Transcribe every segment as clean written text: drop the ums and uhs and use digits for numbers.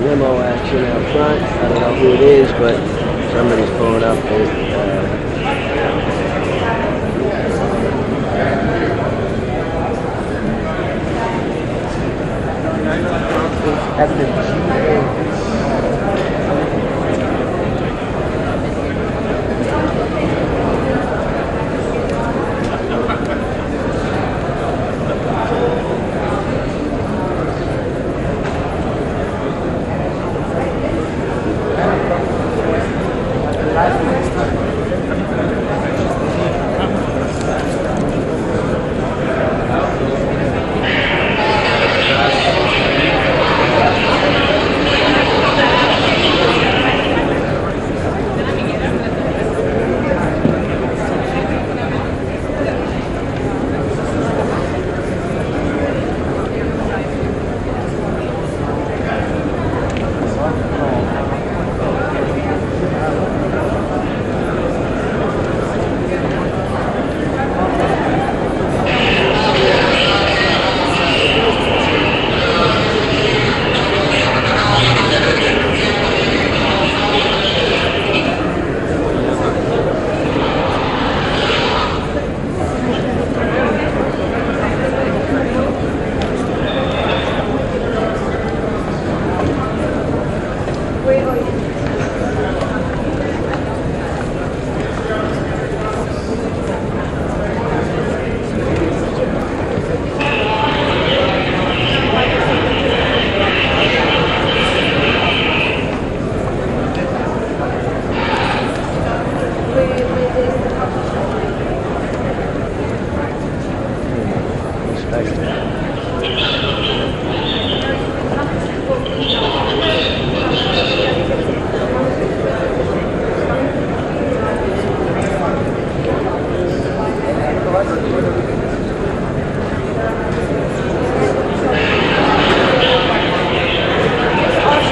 limo action out front. I don't know who it is, but somebody's pulling up. At the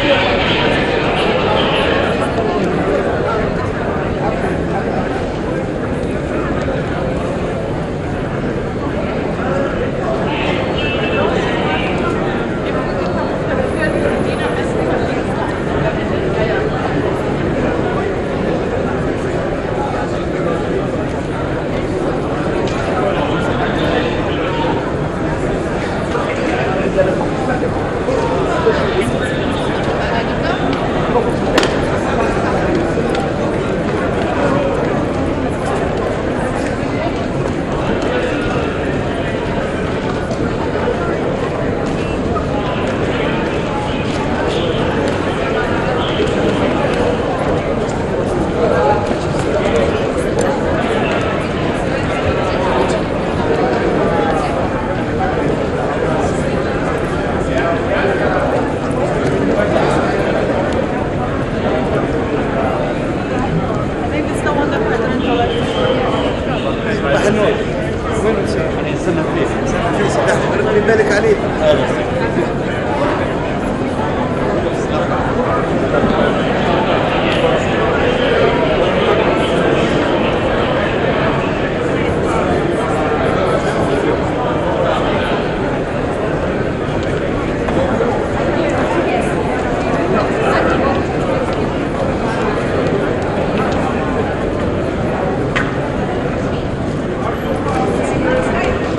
GA.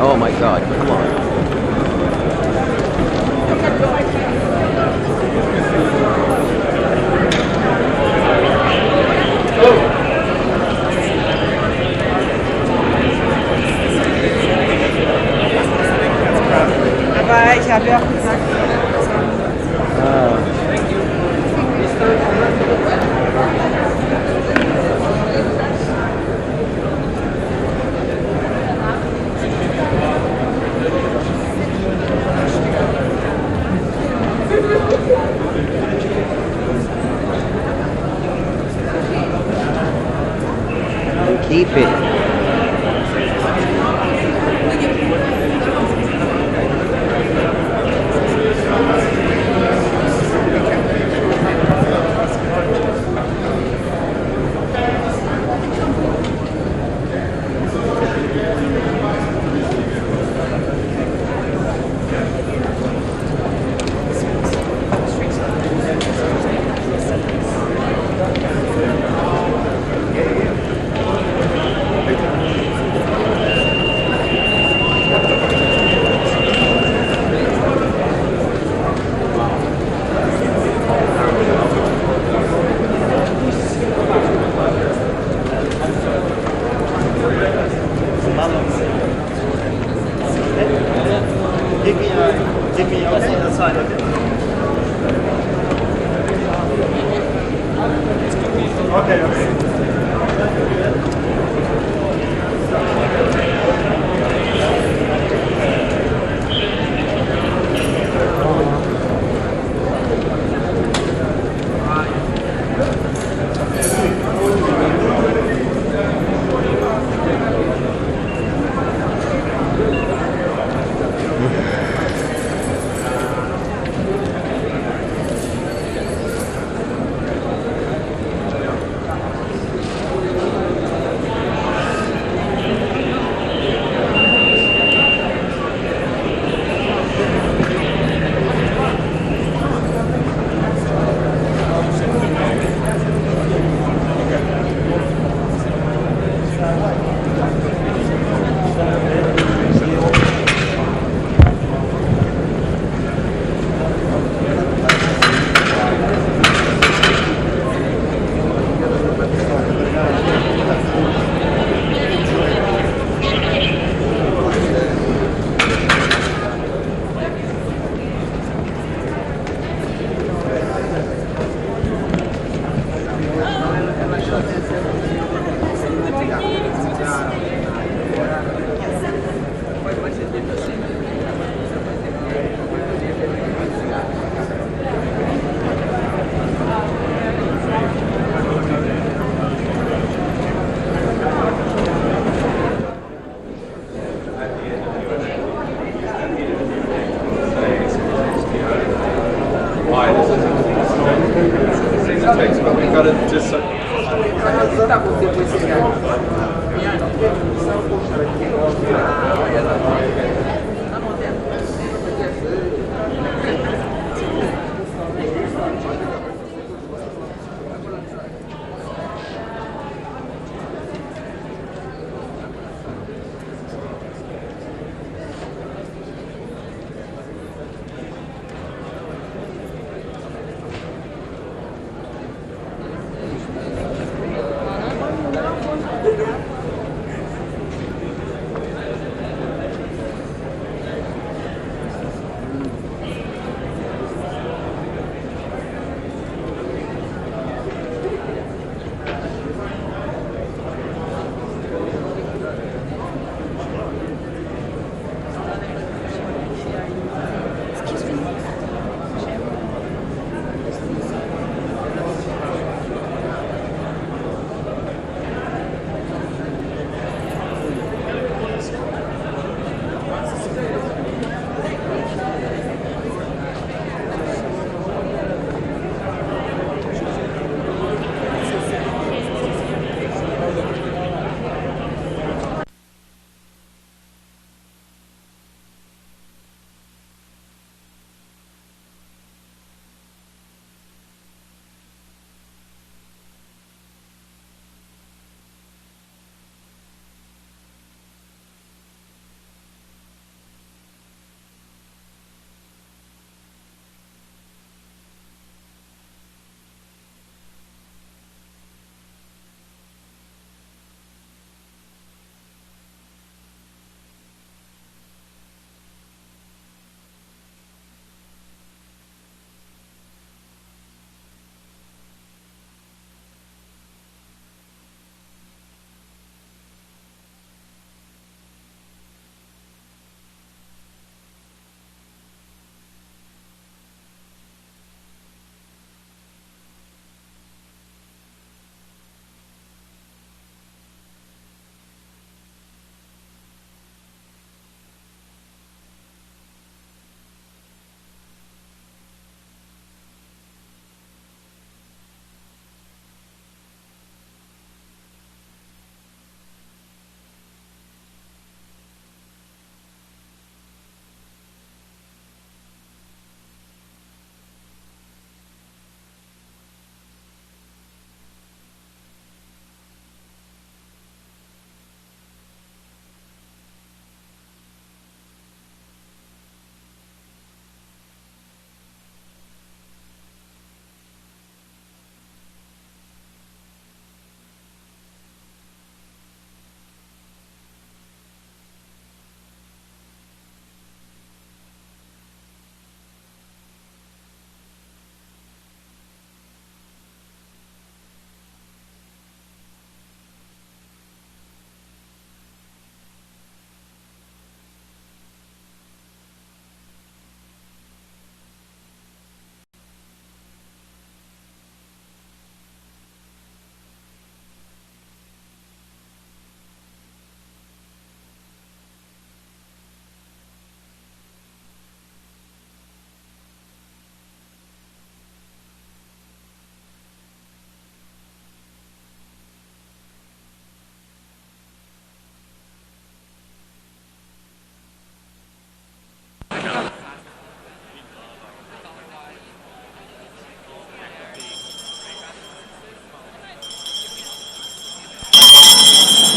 Oh my God, come on. Aber ich habe ja auch gesagt, Keep it.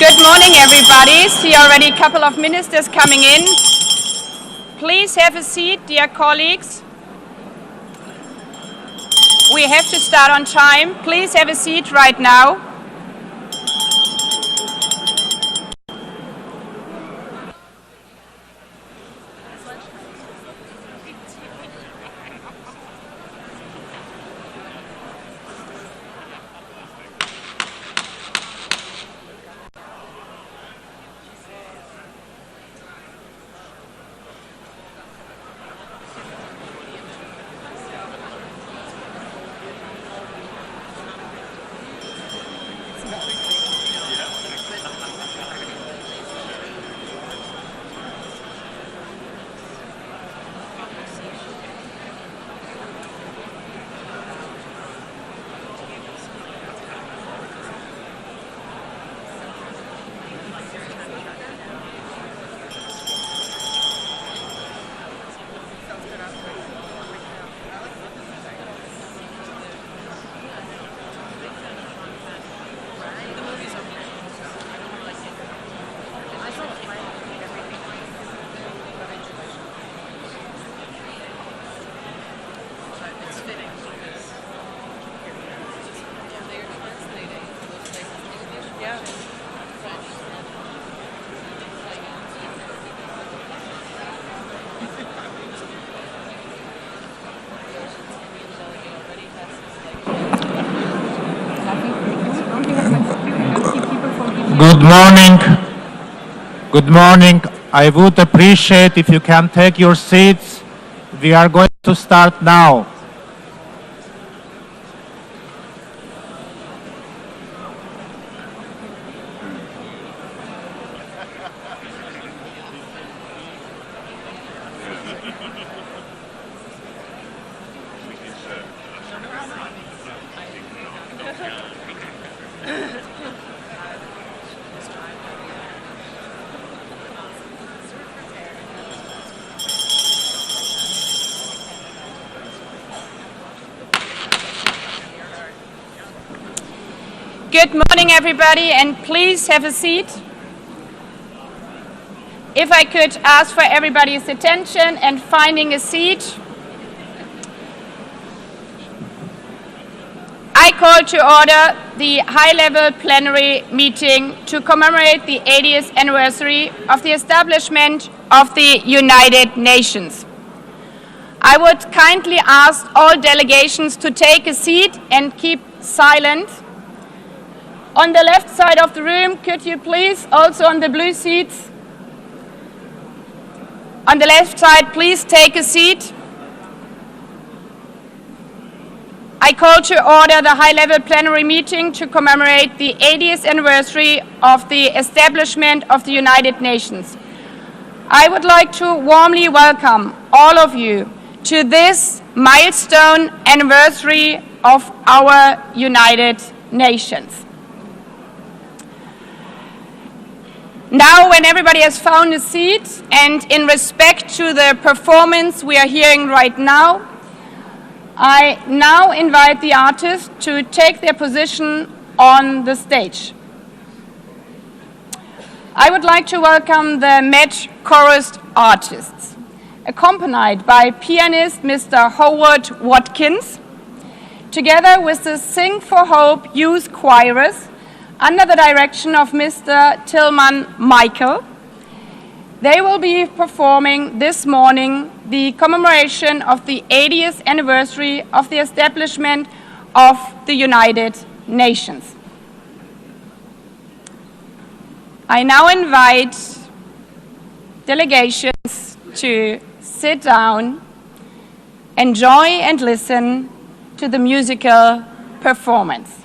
Good morning, everybody. See already a couple of ministers coming in. Please have a seat, dear colleagues. We have to start on time. Please have a seat right now. morning. Good morning. I would appreciate if you can take your seats. We are going to start now. Good morning, everybody, and please have a seat. If I could ask for everybody's attention and finding a seat. I call to order the high-level plenary meeting to commemorate the 80th anniversary of the establishment of the United Nations. I would kindly ask all delegations to take a seat and keep silent. On the left side of the room, could you please, also on the blue seats, on the left side, please take a seat. I call to order the high-level plenary meeting to commemorate the 80th anniversary of the establishment of the United Nations. I would like to warmly welcome all of you to this milestone anniversary of our United Nations. Now, when everybody has found a seat, and in respect to the performance we are hearing right now, I now invite the artists to take their position on the stage. I would like to welcome the Met Chorus artists, accompanied by pianist Mr. Howard Watkins, together with the Sing for Hope youth choirs, under the direction of Mr. Tillman Michael. They will be performing this morning the commemoration of the 80th anniversary of the establishment of the United Nations. I now invite delegations to sit down, enjoy and listen to the musical performance.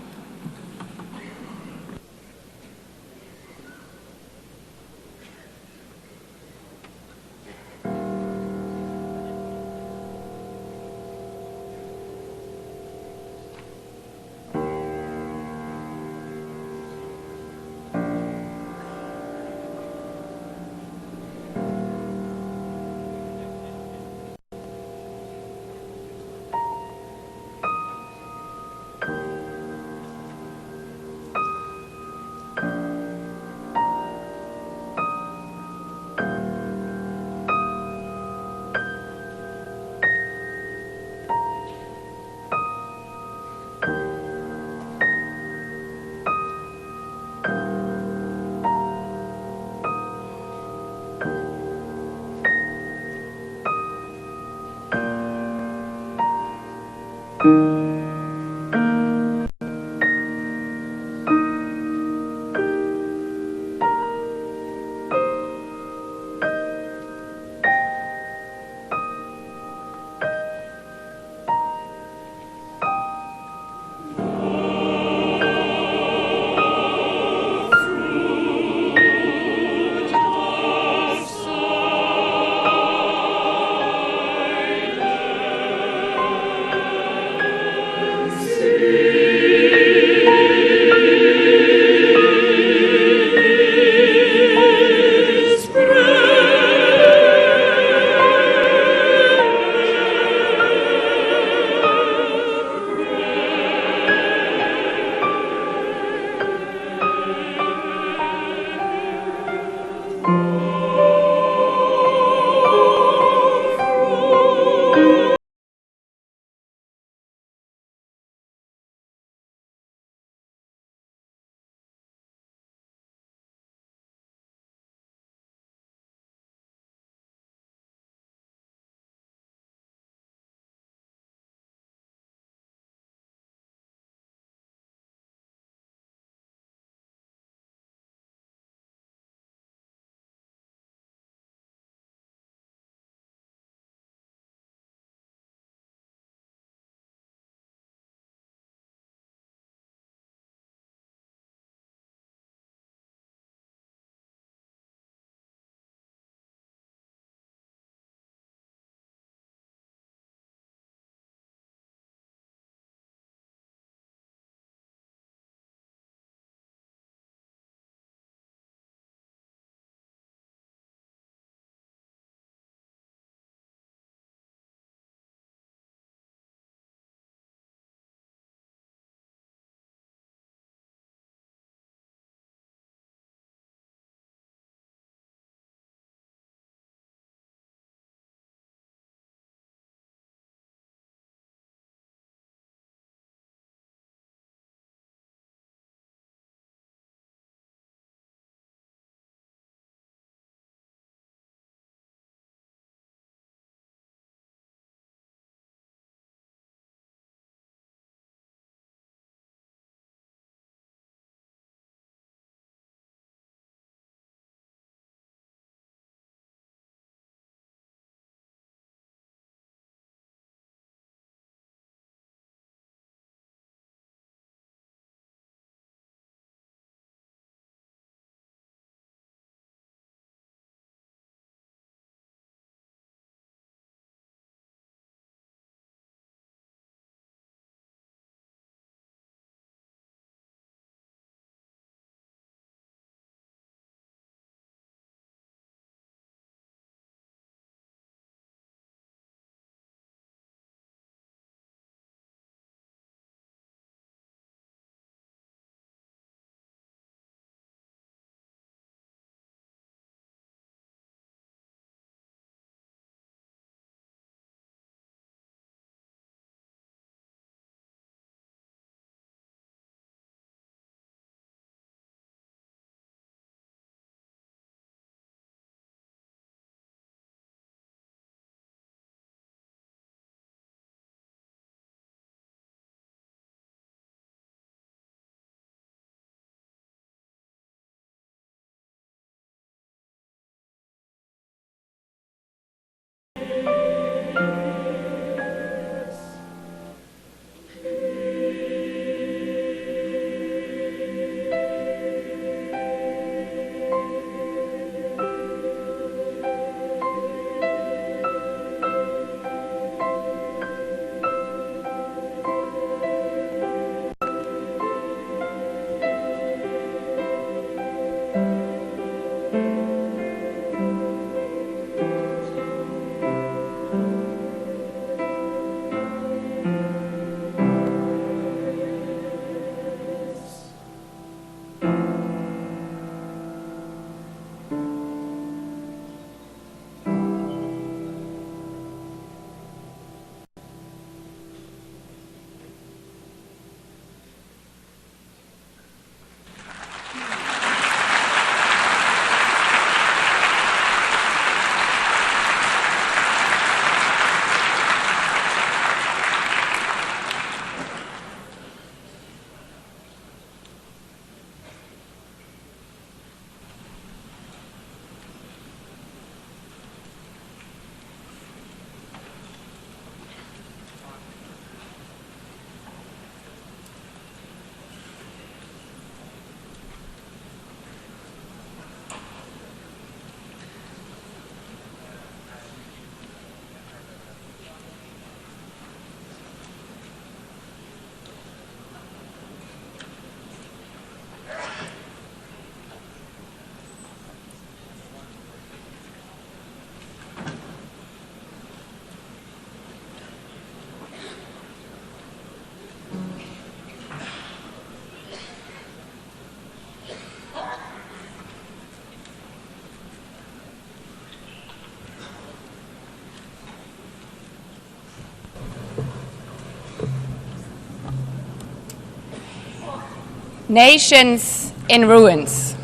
Nations in ruins.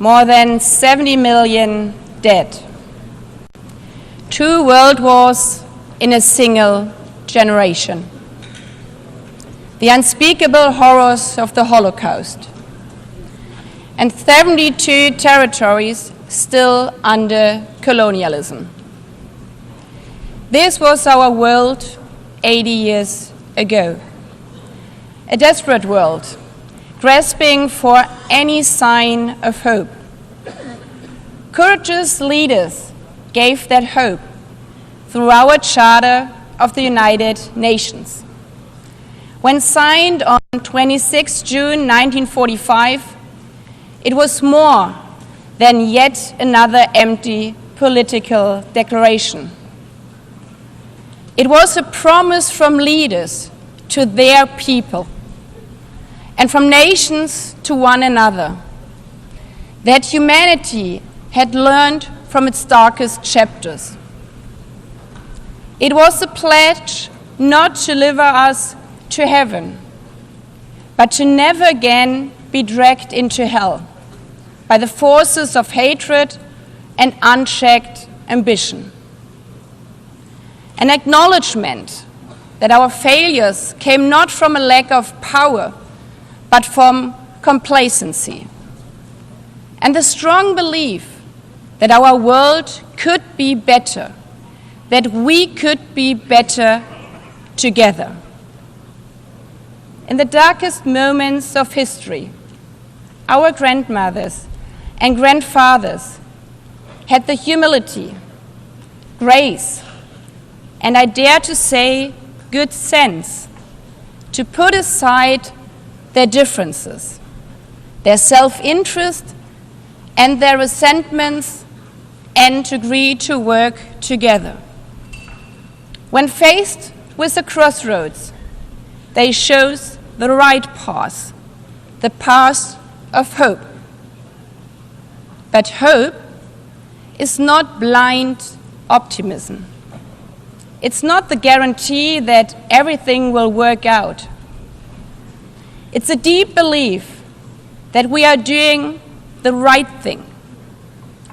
More than 70 million dead. 2 world wars in a single generation. The unspeakable horrors of the Holocaust. And 72 territories still under colonialism. This was our world 80 years ago. A desperate world, grasping for any sign of hope. Courageous leaders gave that hope through our Charter of the United Nations. When signed on 26 June 1945, it was more than yet another empty political declaration. It was a promise from leaders to their people and from nations to one another that humanity had learned from its darkest chapters. It was a pledge not to deliver us to heaven, but to never again be dragged into hell by the forces of hatred and unchecked ambition. An acknowledgement that our failures came not from a lack of power, but from complacency. And the strong belief that our world could be better, that we could be better together. In the darkest moments of history, our grandmothers and grandfathers had the humility, grace, and I dare to say good sense to put aside their differences, their self-interest and their resentments, and to agree to work together. When faced with a crossroads, they chose the right path, the path of hope. But hope is not blind optimism. It's not the guarantee that everything will work out. It's a deep belief that we are doing the right thing,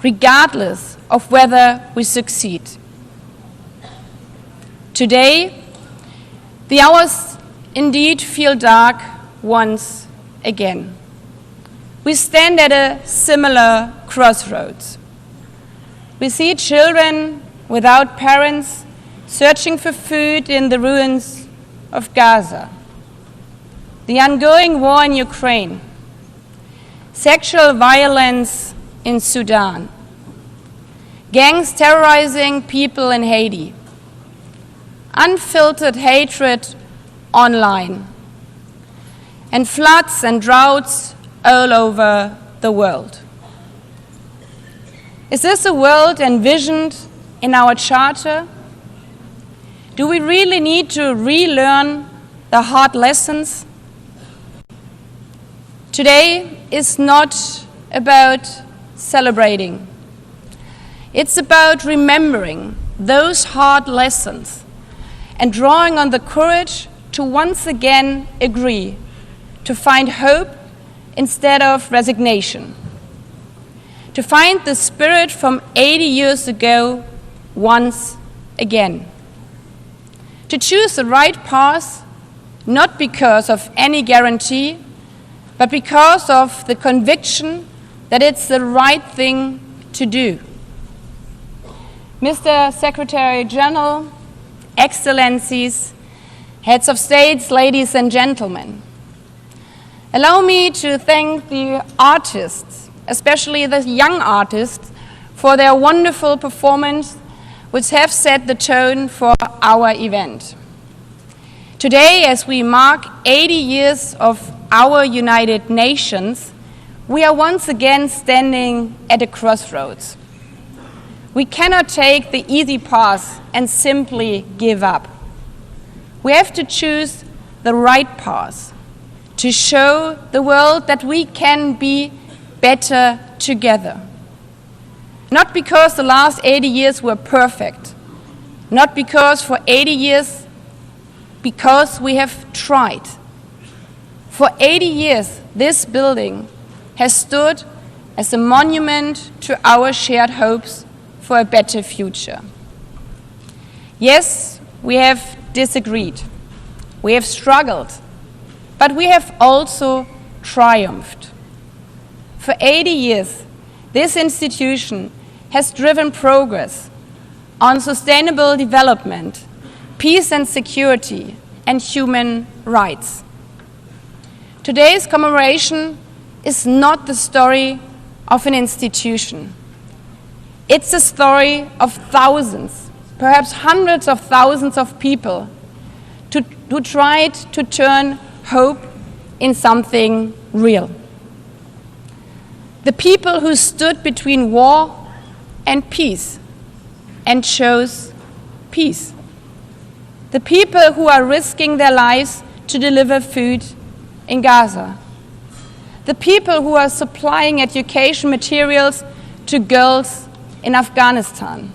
regardless of whether we succeed. Today, the hours indeed feel dark once again. We stand at a similar crossroads. We see children without parents searching for food in the ruins of Gaza, the ongoing war in Ukraine, sexual violence in Sudan, gangs terrorizing people in Haiti, unfiltered hatred online, and floods and droughts all over the world. Is this a world envisioned in our charter? Do we really need to relearn the hard lessons? Today is not about celebrating. It's about remembering those hard lessons and drawing on the courage to once again agree, to find hope instead of resignation, to find the spirit from 80 years ago once again, to choose the right path, not because of any guarantee, but because of the conviction that it's the right thing to do. Mr. Secretary General, Excellencies, Heads of States, ladies and gentlemen, allow me to thank the artists, especially the young artists, for their wonderful performance, which have set the tone for our event. Today, as we mark 80 years of our United Nations, we are once again standing at a crossroads. We cannot take the easy path and simply give up. We have to choose the right path to show the world that we can be better together. Not because the last 80 years were perfect, not because for 80 years, because we have tried. For 80 years, this building has stood as a monument to our shared hopes for a better future. Yes, we have disagreed, we have struggled, but we have also triumphed. For 80 years, this institution has driven progress on sustainable development, peace and security, and human rights. Today's commemoration is not the story of an institution. It's a story of thousands, perhaps hundreds of thousands of people who tried to turn hope in something real. The people who stood between war and peace and chose peace. The people who are risking their lives to deliver food in Gaza. The people who are supplying education materials to girls in Afghanistan.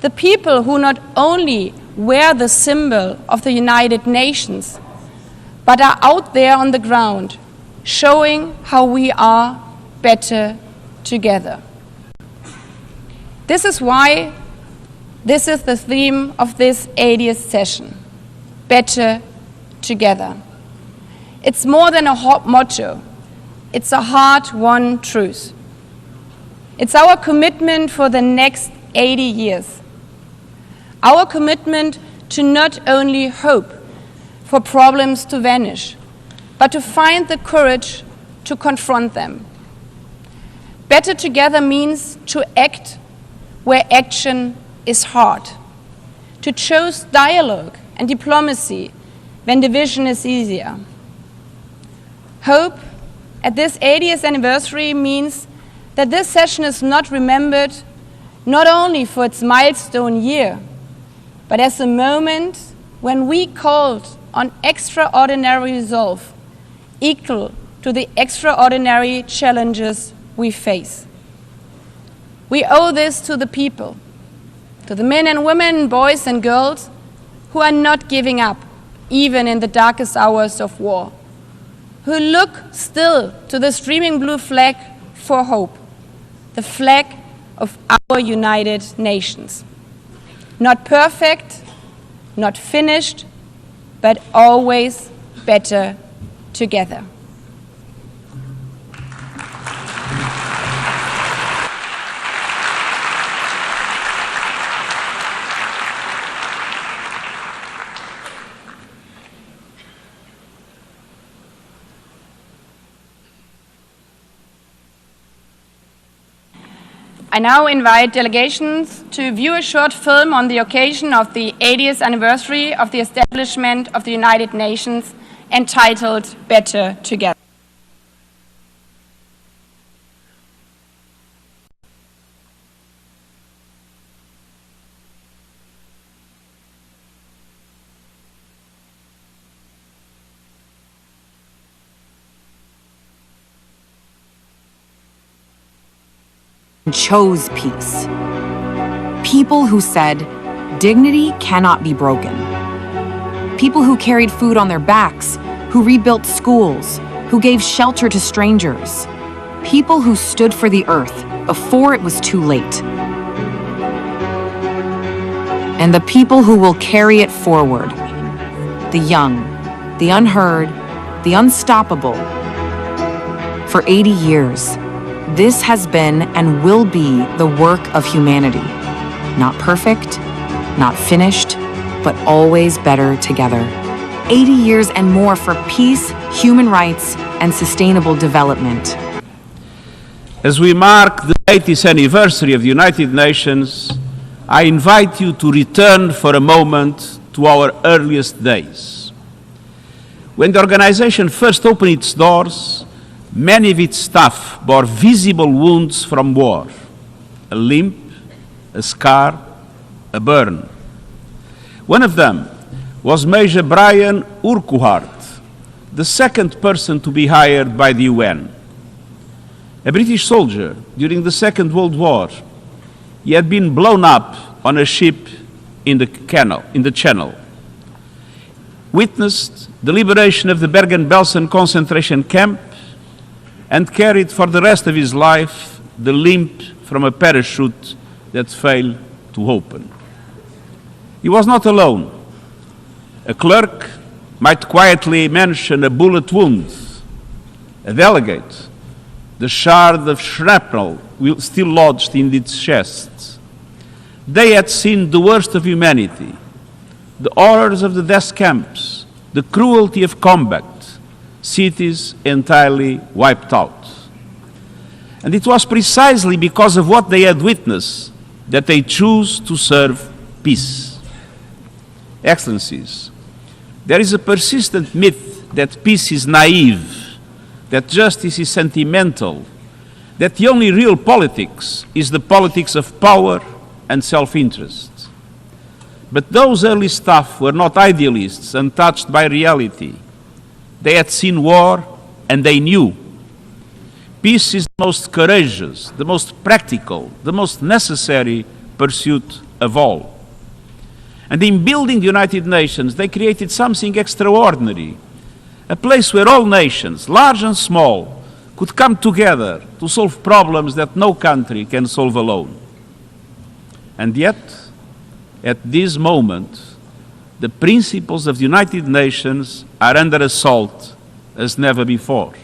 The people who not only wear the symbol of the United Nations, but are out there on the ground, showing how we are better together. This is why this is the theme of this 80th session, better together. It's more than a hot motto, it's a hard-won truth. It's our commitment for the next 80 years. Our commitment to not only hope for problems to vanish, but to find the courage to confront them. Better together means to act where action is hard, to choose dialogue and diplomacy when division is easier. Hope at this 80th anniversary means that this session is not remembered not only for its milestone year, but as a moment when we called on extraordinary resolve equal to the extraordinary challenges we face. We owe this to the people, to the men and women, boys and girls who are not giving up, even in the darkest hours of war, who look still to the streaming blue flag for hope, the flag of our United Nations. Not perfect, not finished, but always better together. I now invite delegations to view a short film on the occasion of the 80th anniversary of the establishment of the United Nations entitled Better Together. Chose peace. People who said, dignity cannot be broken. People who carried food on their backs, who rebuilt schools, who gave shelter to strangers. People who stood for the earth before it was too late. And the people who will carry it forward. The young, the unheard, the unstoppable. For 80 years, this has been and will be the work of humanity. Not perfect, not finished, but always better together. 80 years and more for peace, human rights, and sustainable development. As we mark the 80th anniversary of the United Nations, I invite you to return for a moment to our earliest days. When the organization first opened its doors, many of its staff bore visible wounds from war, a limp, a scar, a burn. One of them was Major Brian Urquhart, the second person to be hired by the UN. A British soldier during the Second World War, he had been blown up on a ship in the Channel. witnessed the liberation of the Bergen-Belsen concentration camp, and carried for the rest of his life the limp from a parachute that failed to open. He was not alone. A clerk might quietly mention a bullet wound. A delegate, the shard of shrapnel still lodged in its chest. They had seen the worst of humanity, the horrors of the death camps, the cruelty of combat, cities entirely wiped out. And it was precisely because of what they had witnessed that they chose to serve peace. Excellencies, there is a persistent myth that peace is naive, that justice is sentimental, that the only real politics is the politics of power and self-interest. But those early staff were not idealists untouched by reality. They had seen war and they knew. Peace is the most courageous, the most practical, the most necessary pursuit of all. And in building the United Nations, they created something extraordinary, a place where all nations, large and small, could come together to solve problems that no country can solve alone. And yet, at this moment, the principles of the United Nations are under assault as never before.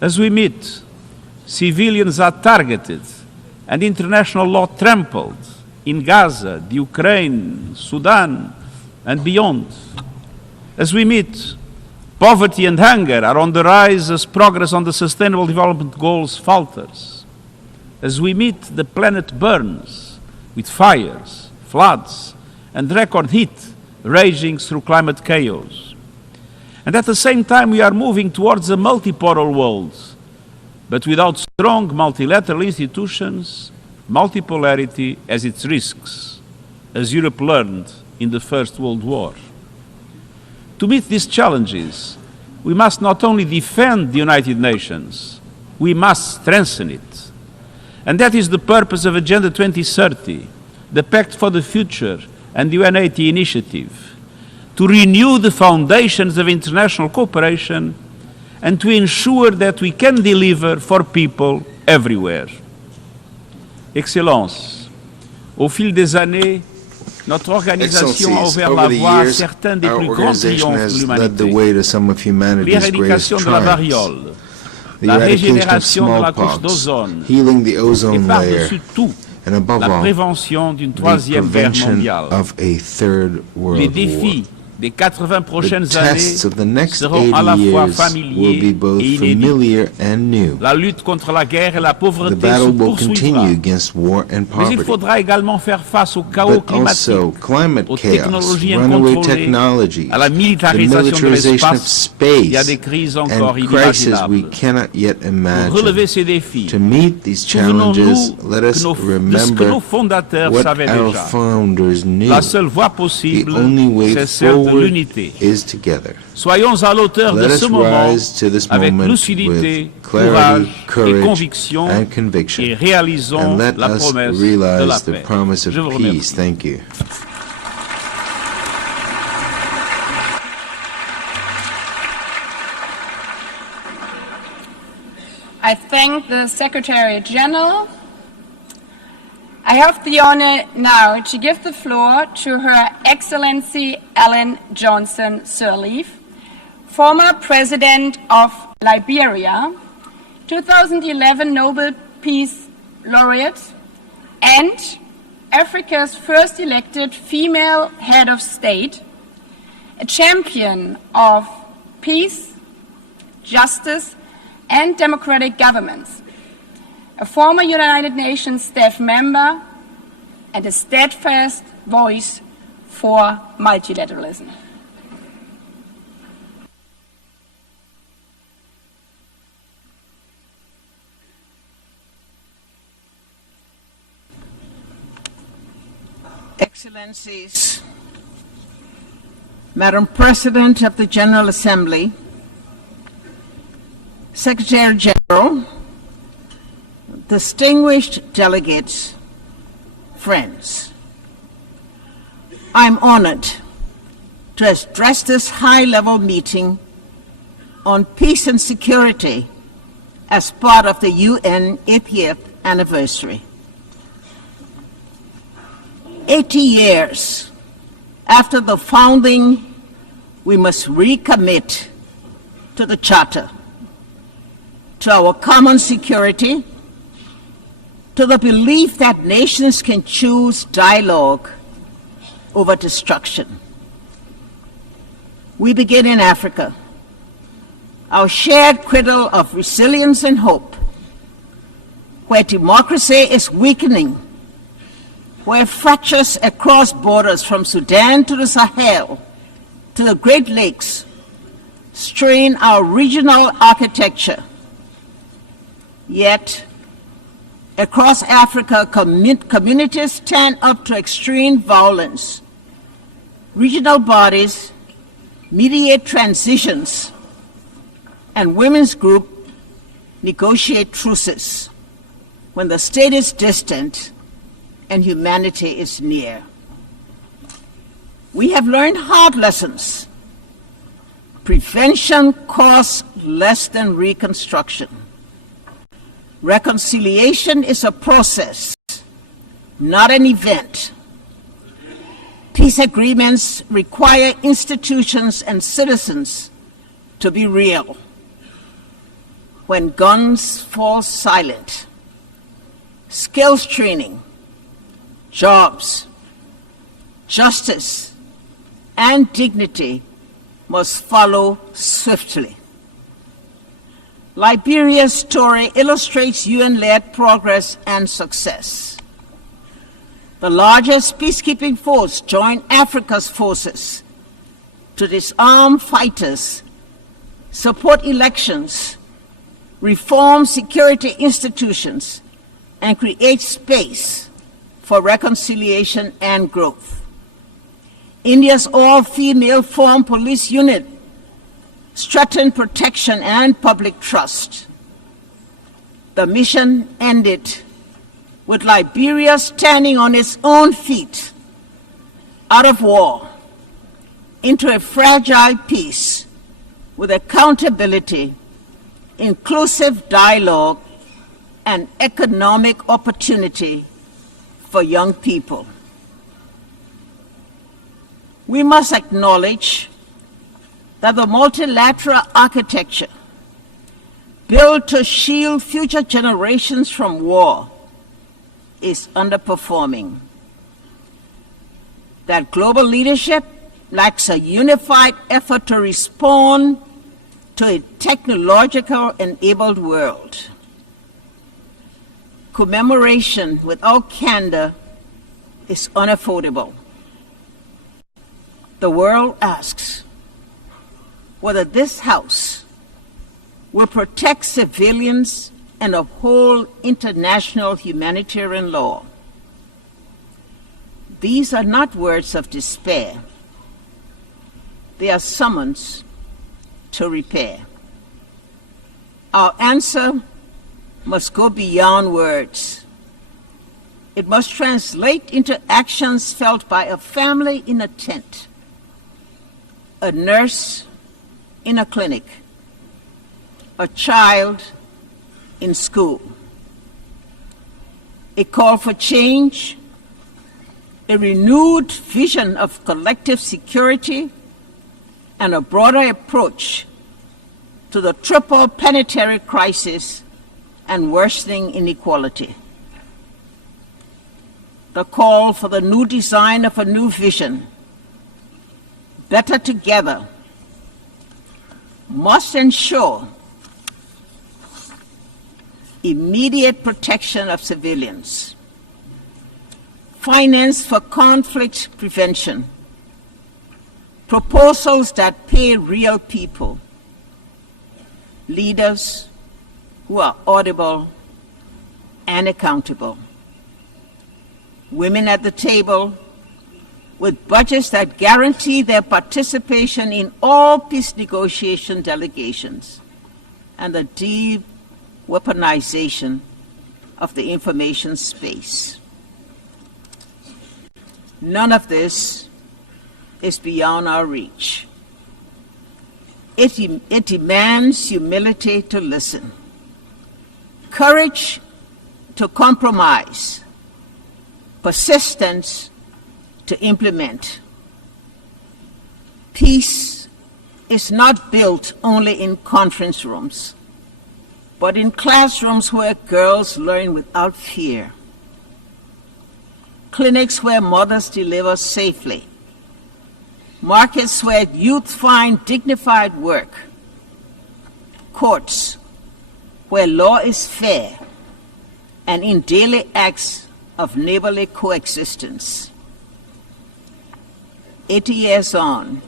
As we meet, civilians are targeted and international law trampled in Gaza, the Ukraine, Sudan, and beyond. As we meet, poverty and hunger are on the rise as progress on the Sustainable Development Goals falters. As we meet, the planet burns with fires, floods, and record heat raging through climate chaos. And at the same time, we are moving towards a multipolar world, but without strong multilateral institutions, multipolarity has its risks, as Europe learned in the First World War. To meet these challenges, we must not only defend the United Nations, we must strengthen it. And that is the purpose of Agenda 2030, the Pact for the Future, and the UN80 initiative, to renew the foundations of international cooperation and to ensure that we can deliver for people everywhere. Excellences, au fil des années, notre organisation a ouvert la voie à certains des plus grands triomphes de l'humanité. L'éradication de la variole, la régénération de la couche d'ozone, et par-dessus tout, la prévention d'une troisième guerre mondiale. Les défis des 80 prochaines années seront à la fois familiers et inédits. La lutte contre la guerre et la pauvreté se poursuivra. Mais il faudra également faire face au chaos climatique, aux technologies incontrôlées, à la militarisation de l'espace et à des crises encore inimaginables. Pour relever ces défis, souvenons-nous de ce que nos fondateurs savaient déjà. La seule voie possible, c'est celle de l'unité. Soyons à l'auteur de ce moment avec lucidité, courage et conviction et réalisons la promesse de la paix. Je vous remercie. I thank the Secretary General. I have the honor now to give the floor to Her Excellency Ellen Johnson Sirleaf, former President of Liberia, 2011 Nobel Peace Laureate, and Africa's first elected female head of state, a champion of peace, justice, and democratic governments, a former United Nations staff member, and a steadfast voice for multilateralism. Excellencies, Madam President of the General Assembly, Secretary General, distinguished delegates, friends, I'm honored to address this high-level meeting on peace and security as part of the UN 80th anniversary. 80 years after the founding, we must recommit to the Charter, to our common security, to the belief that nations can choose dialogue over destruction. We begin in Africa, our shared cradle of resilience and hope, where democracy is weakening, where fractures across borders from Sudan to the Sahel to the Great Lakes strain our regional architecture. Yet, across Africa, communities stand up to extreme violence. Regional bodies mediate transitions, and women's groups negotiate truces when the state is distant and humanity is near. We have learned hard lessons. Prevention costs less than reconstruction. Reconciliation is a process, not an event. Peace agreements require institutions and citizens to be real. When guns fall silent, skills training, jobs, justice, and dignity must follow swiftly. Liberia's story illustrates UN-led progress and success. The largest peacekeeping force joined Africa's forces to disarm fighters, support elections, reform security institutions, and create space for reconciliation and growth. India's all-female formed police unit strengthened protection and public trust. The mission ended with Liberia standing on its own feet, out of war, into a fragile peace with accountability, inclusive dialogue, and economic opportunity for young people. We must acknowledge that the multilateral architecture built to shield future generations from war is underperforming. That global leadership lacks a unified effort to respond to a technological enabled world. Commemoration without candor is unaffordable. The world asks whether this House will protect civilians and uphold international humanitarian law. These are not words of despair. They are summons to repair. Our answer must go beyond words. It must translate into actions felt by a family in a tent, a nurse in a clinic, a child in school. A call for change, a renewed vision of collective security, and a broader approach to the triple planetary crisis and worsening inequality. The call for the new design of a new vision, better together, must ensure immediate protection of civilians, finance for conflict prevention, proposals that pay real people, leaders who are audible and accountable, women at the table with budgets that guarantee their participation in all peace negotiation delegations, and the deep weaponization of the information space. None of this is beyond our reach. It demands humility to listen, courage to compromise, persistence to implement. Peace is not built only in conference rooms, but in classrooms where girls learn without fear, clinics where mothers deliver safely, markets where youth find dignified work, courts where law is fair, and in daily acts of neighborly coexistence. 80 years on,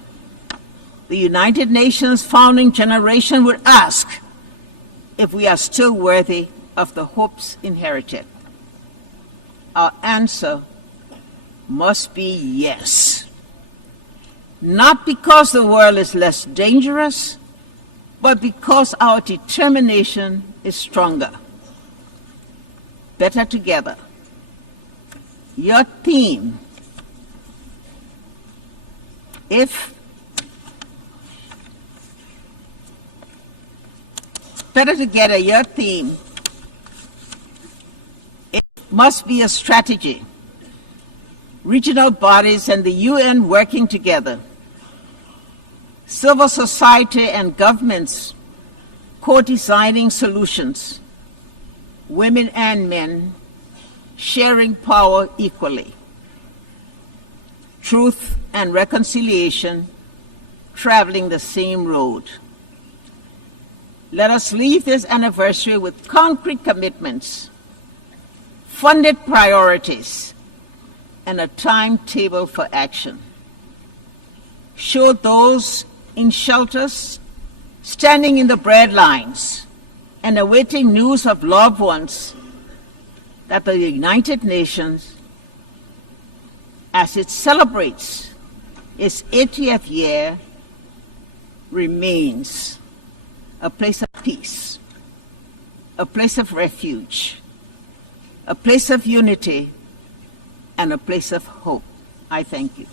the United Nations founding generation would ask if we are still worthy of the hopes inherited. Our answer must be yes. Not because the world is less dangerous, but because our determination is stronger. Better together. Your theme, better together, your theme, it must be a strategy. Regional bodies and the UN working together. Civil society and governments co-designing solutions. Women and men sharing power equally. Truth and reconciliation traveling the same road. Let us leave this anniversary with concrete commitments, funded priorities, and a timetable for action. Show those in shelters, standing in the bread lines, and awaiting news of loved ones that the United Nations, as it celebrates its 80th year, remains a place of peace, a place of refuge, a place of unity, and a place of hope. I thank you.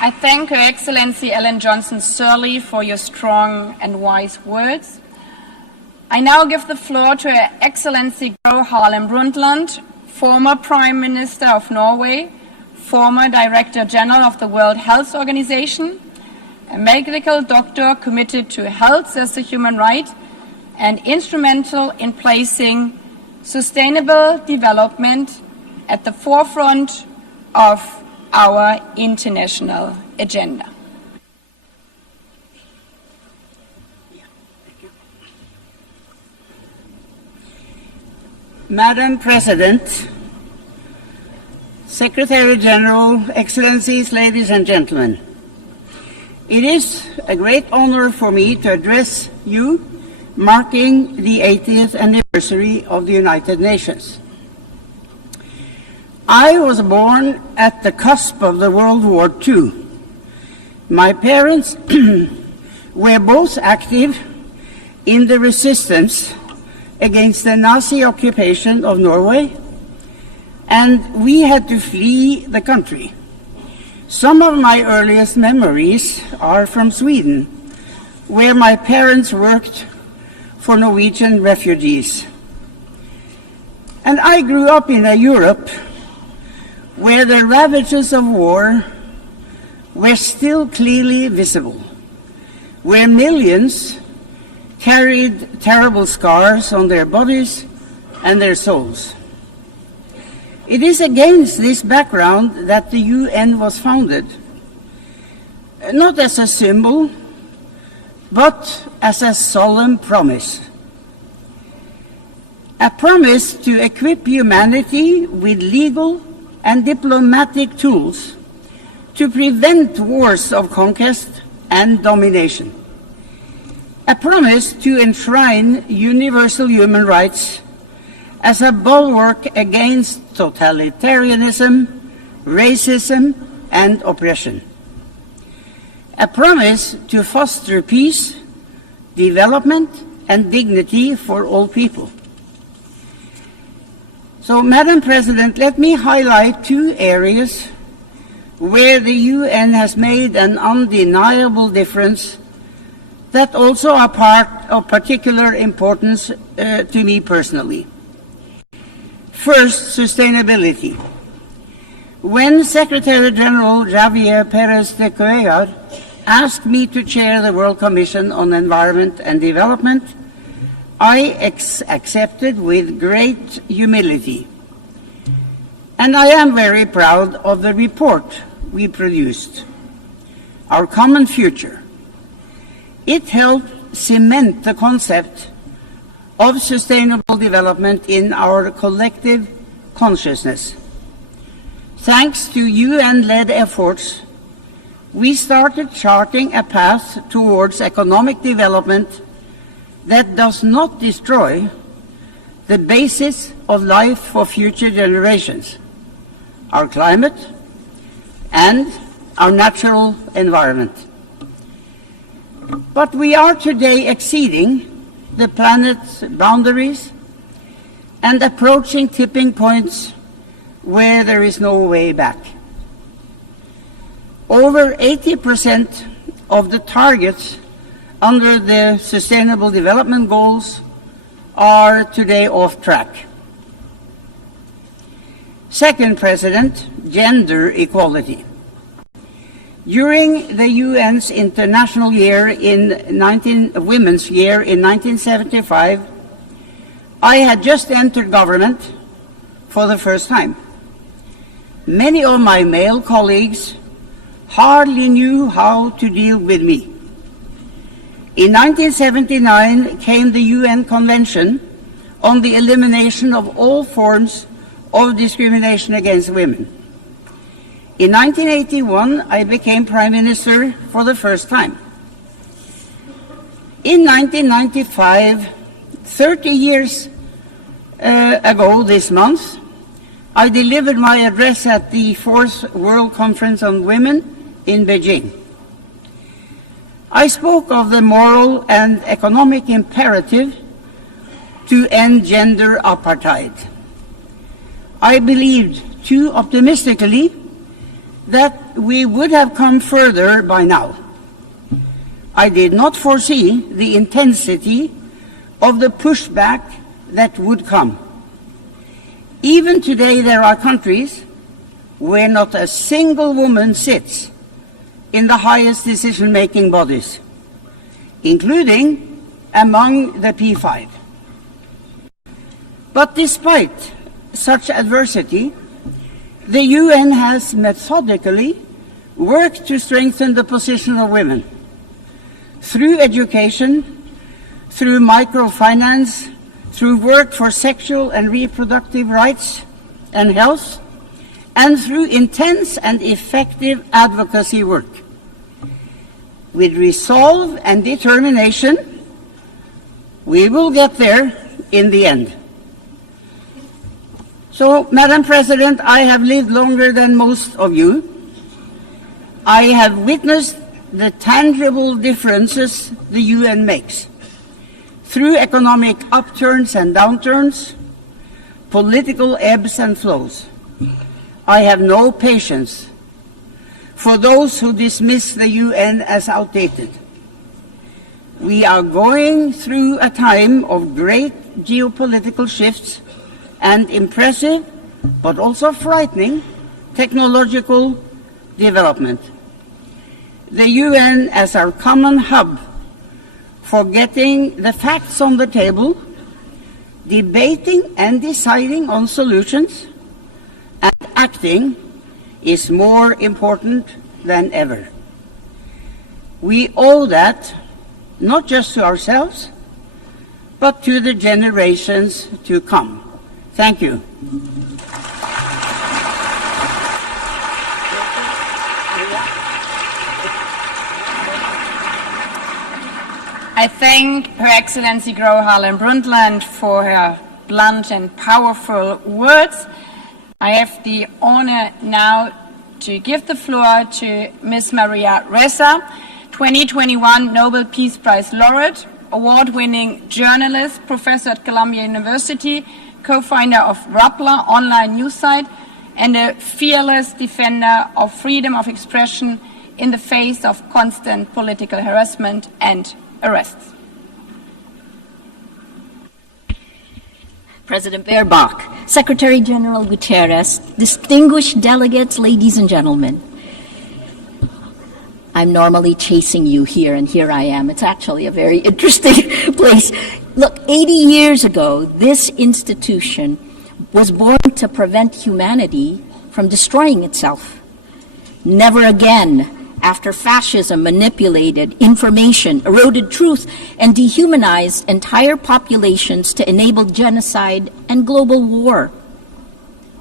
I thank Her Excellency Ellen Johnson Sirleaf for your strong and wise words. I now give the floor to Her Excellency Gro Harlem Brundtland, former Prime Minister of Norway, former Director General of the World Health Organization, a medical doctor committed to health as a human right, and instrumental in placing sustainable development at the forefront of our international agenda. Madam President, Secretary General, Excellencies, ladies and gentlemen, it is a great honor for me to address you marking the 80th anniversary of the United Nations. I was born at the cusp of the World War II. My parents were both active in the resistance against the Nazi occupation of Norway, and we had to flee the country. Some of my earliest memories are from Sweden, where my parents worked for Norwegian refugees. And I grew up in a Europe where the ravages of war were still clearly visible, where millions carried terrible scars on their bodies and their souls. It is against this background that the UN was founded, not as a symbol, but as a solemn promise. A promise to equip humanity with legal and diplomatic tools to prevent wars of conquest and domination. A promise to enshrine universal human rights as a bulwark against totalitarianism, racism, and oppression. A promise to foster peace, development, and dignity for all people. So, Madam President, let me highlight two areas where the UN has made an undeniable difference that also are part of particular importance to me personally. First, sustainability. When Secretary General Javier Pérez de Cuellar asked me to chair the World Commission on Environment and Development, I accepted with great humility. And I am very proud of the report we produced, Our Common Future. It helped cement the concept of sustainable development in our collective consciousness. Thanks to UN-led efforts, we started charting a path towards economic development that does not destroy the basis of life for future generations, our climate and our natural environment. But we are today exceeding the planet's boundaries and approaching tipping points where there is no way back. Over 80% of the targets under the Sustainable Development Goals are today off track. Second, President, gender equality. During the UN's International Year Women's Year in 1975, I had just entered government for the first time. Many of my male colleagues hardly knew how to deal with me. In 1979 came the UN Convention on the Elimination of All Forms of Discrimination against Women. In 1981, I became Prime Minister for the first time. In 1995, 30 years ago this month, I delivered my address at the 4th World Conference on Women in Beijing. I spoke of the moral and economic imperative to end gender apartheid. I believed too optimistically that we would have come further by now. I did not foresee the intensity of the pushback that would come. Even today, there are countries where not a single woman sits in the highest decision-making bodies, including among the P5. But despite such adversity, the UN has methodically worked to strengthen the position of women through education, through microfinance, through work for sexual and reproductive rights and health, and through intense and effective advocacy work. With resolve and determination, we will get there in the end. So, Madam President, I have lived longer than most of you. I have witnessed the tangible differences the UN makes through economic upturns and downturns, political ebbs and flows. I have no patience for those who dismiss the UN as outdated. We are going through a time of great geopolitical shifts and impressive, but also frightening, technological development. The UN as our common hub for getting the facts on the table, debating and deciding on solutions, and acting is more important than ever. We owe that not just to ourselves, but to the generations to come. Thank you. I thank Her Excellency Gro Harlem Brundtland for her blunt and powerful words. I have the honor now to give the floor to Ms. Maria Ressa, 2021 Nobel Peace Prize laureate, award-winning journalist, professor at Columbia University, co-founder of Rappler online news site, and a fearless defender of freedom of expression in the face of constant political harassment and arrests. President Baerbock, Secretary General Guterres, distinguished delegates, ladies and gentlemen. I'm normally chasing you here, and here I am. It's actually a very interesting place. Look, 80 years ago, this institution was born to prevent humanity from destroying itself. Never again, after fascism manipulated information, eroded truth, and dehumanized entire populations to enable genocide and global war.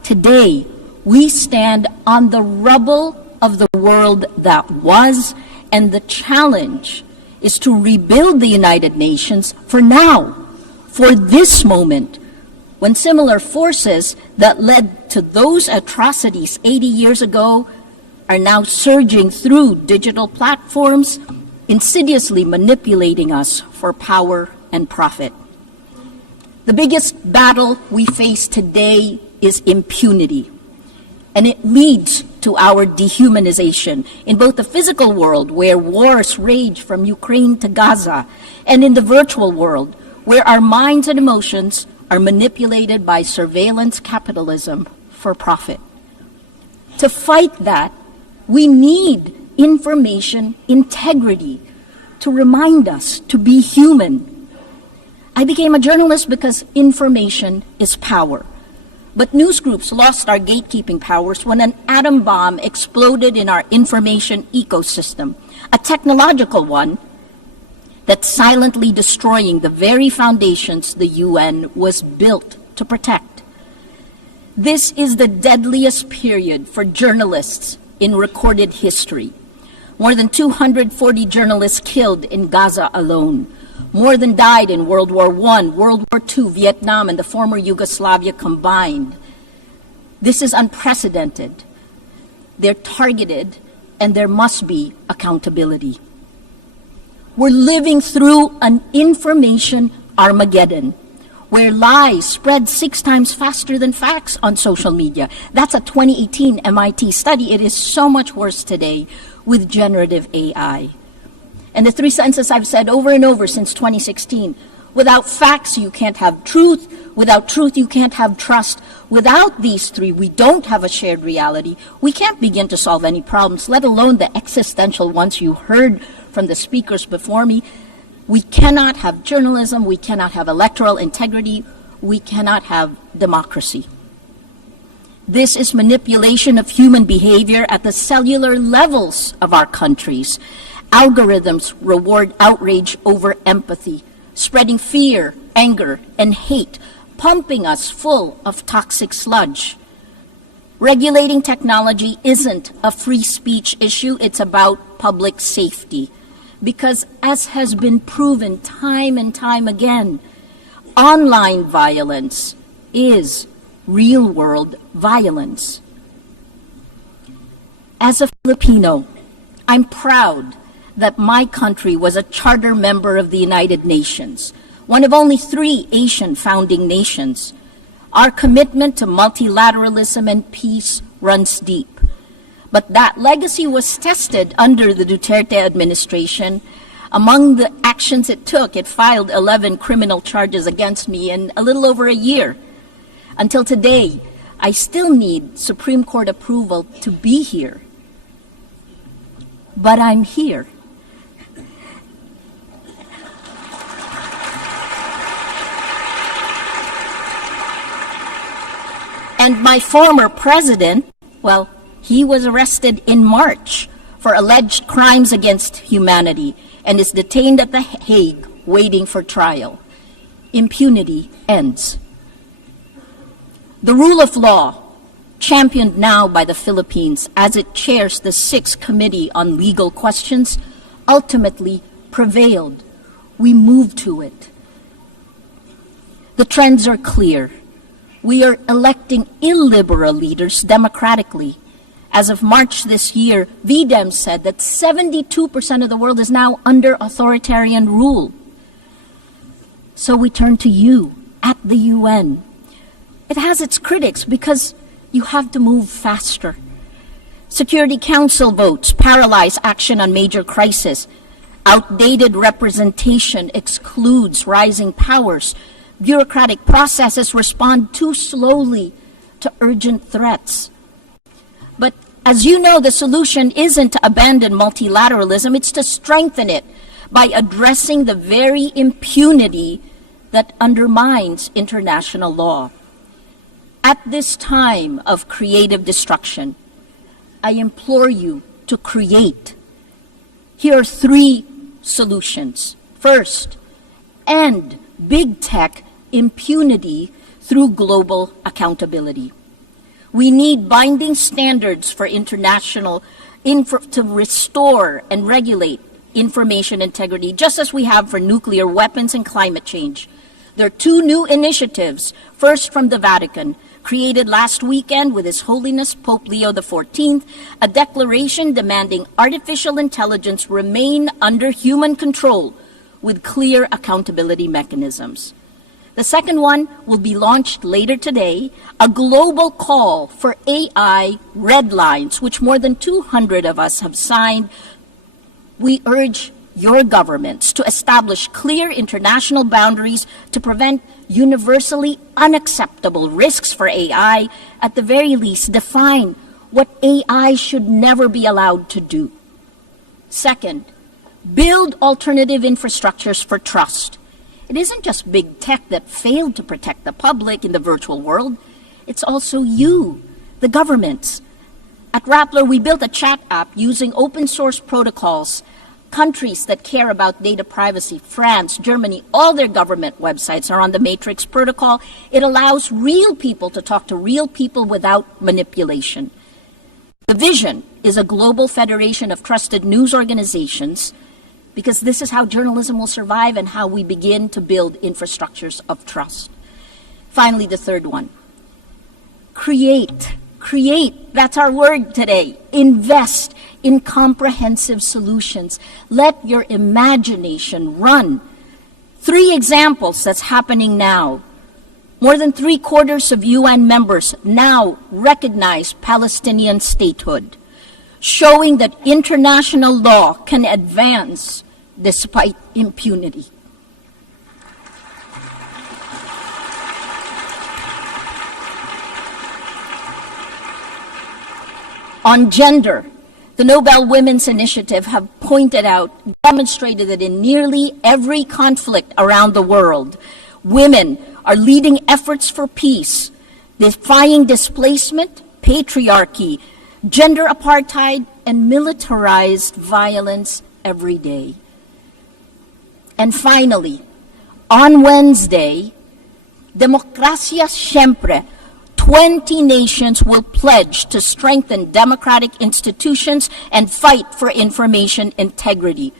Today, we stand on the rubble of the world that was, and the challenge is to rebuild the United Nations for now, for this moment, when similar forces that led to those atrocities 80 years ago are now surging through digital platforms, insidiously manipulating us for power and profit. The biggest battle we face today is impunity, and it leads to our dehumanization in both the physical world, where wars rage from Ukraine to Gaza, and in the virtual world, where our minds and emotions are manipulated by surveillance capitalism for profit. To fight that, we need information integrity to remind us to be human. I became a journalist because information is power. But news groups lost our gatekeeping powers when an atom bomb exploded in our information ecosystem, a technological one that's silently destroying the very foundations the UN was built to protect. This is the deadliest period for journalists in recorded history. More than 240 journalists killed in Gaza alone. More than died in World War I, World War II, Vietnam, and the former Yugoslavia combined. This is unprecedented. They're targeted, and there must be accountability. We're living through an information Armageddon, where lies spread 6 times faster than facts on social media. That's a 2018 MIT study. It is so much worse today with generative AI. And the 3 sentences I've said over and over since 2016, without facts, you can't have truth. Without truth, you can't have trust. Without these 3, we don't have a shared reality. We can't begin to solve any problems, let alone the existential ones you heard from the speakers before me. We cannot have journalism, we cannot have electoral integrity, we cannot have democracy. This is manipulation of human behavior at the cellular levels of our countries. Algorithms reward outrage over empathy, spreading fear, anger, and hate, pumping us full of toxic sludge. Regulating technology isn't a free speech issue, it's about public safety. Because, as has been proven time and time again, online violence is real-world violence. As a Filipino, I'm proud that my country was a charter member of the United Nations, one of only 3 Asian founding nations. Our commitment to multilateralism and peace runs deep. But that legacy was tested under the Duterte administration. Among the actions it took, it filed 11 criminal charges against me in a little over a year. Until today, I still need Supreme Court approval to be here. But I'm here. And my former president, well, he was arrested in March for alleged crimes against humanity and is detained at The Hague waiting for trial. Impunity ends. The rule of law, championed now by the Philippines as it chairs the 6th Committee on Legal Questions, ultimately prevailed. We moved to it. The trends are clear. We are electing illiberal leaders democratically. As of March this year, VDEM said that 72% of the world is now under authoritarian rule. So we turn to you at the UN. It has its critics because you have to move faster. Security Council votes paralyze action on major crises. Outdated representation excludes rising powers. Bureaucratic processes respond too slowly to urgent threats. But as you know, the solution isn't to abandon multilateralism, it's to strengthen it by addressing the very impunity that undermines international law. At this time of creative destruction, I implore you to create. Here are 3 solutions. First, end big tech impunity through global accountability. We need binding standards for international to restore and regulate information integrity, just as we have for nuclear weapons and climate change. There are 2 new initiatives, first from the Vatican, created last weekend with His Holiness Pope Leo XIV, a declaration demanding artificial intelligence remain under human control with clear accountability mechanisms. The second one will be launched later today, a global call for AI red lines, which more than 200 of us have signed. We urge your governments to establish clear international boundaries to prevent universally unacceptable risks for AI, at the very least define what AI should never be allowed to do. Second, build alternative infrastructures for trust. It isn't just big tech that failed to protect the public in the virtual world, it's also you, the governments. At Rappler, we built a chat app using open source protocols. Countries that care about data privacy, France, Germany, all their government websites are on the Matrix protocol. It allows real people to talk to real people without manipulation. The vision is a global federation of trusted news organizations, because this is how journalism will survive and how we begin to build infrastructures of trust. Finally, the third one. Create. That's our word today. Invest in comprehensive solutions. Let your imagination run. 3 examples that's happening now. More than 3/4 of UN members now recognize Palestinian statehood, showing that international law can advance despite impunity. On gender, the Nobel Women's Initiative have pointed out, demonstrated that in nearly every conflict around the world, women are leading efforts for peace, defying displacement, patriarchy, gender apartheid, and militarized violence every day. And finally, on Wednesday, Demokrasya Siempre, 20 nations will pledge to strengthen democratic institutions and fight for information integrity.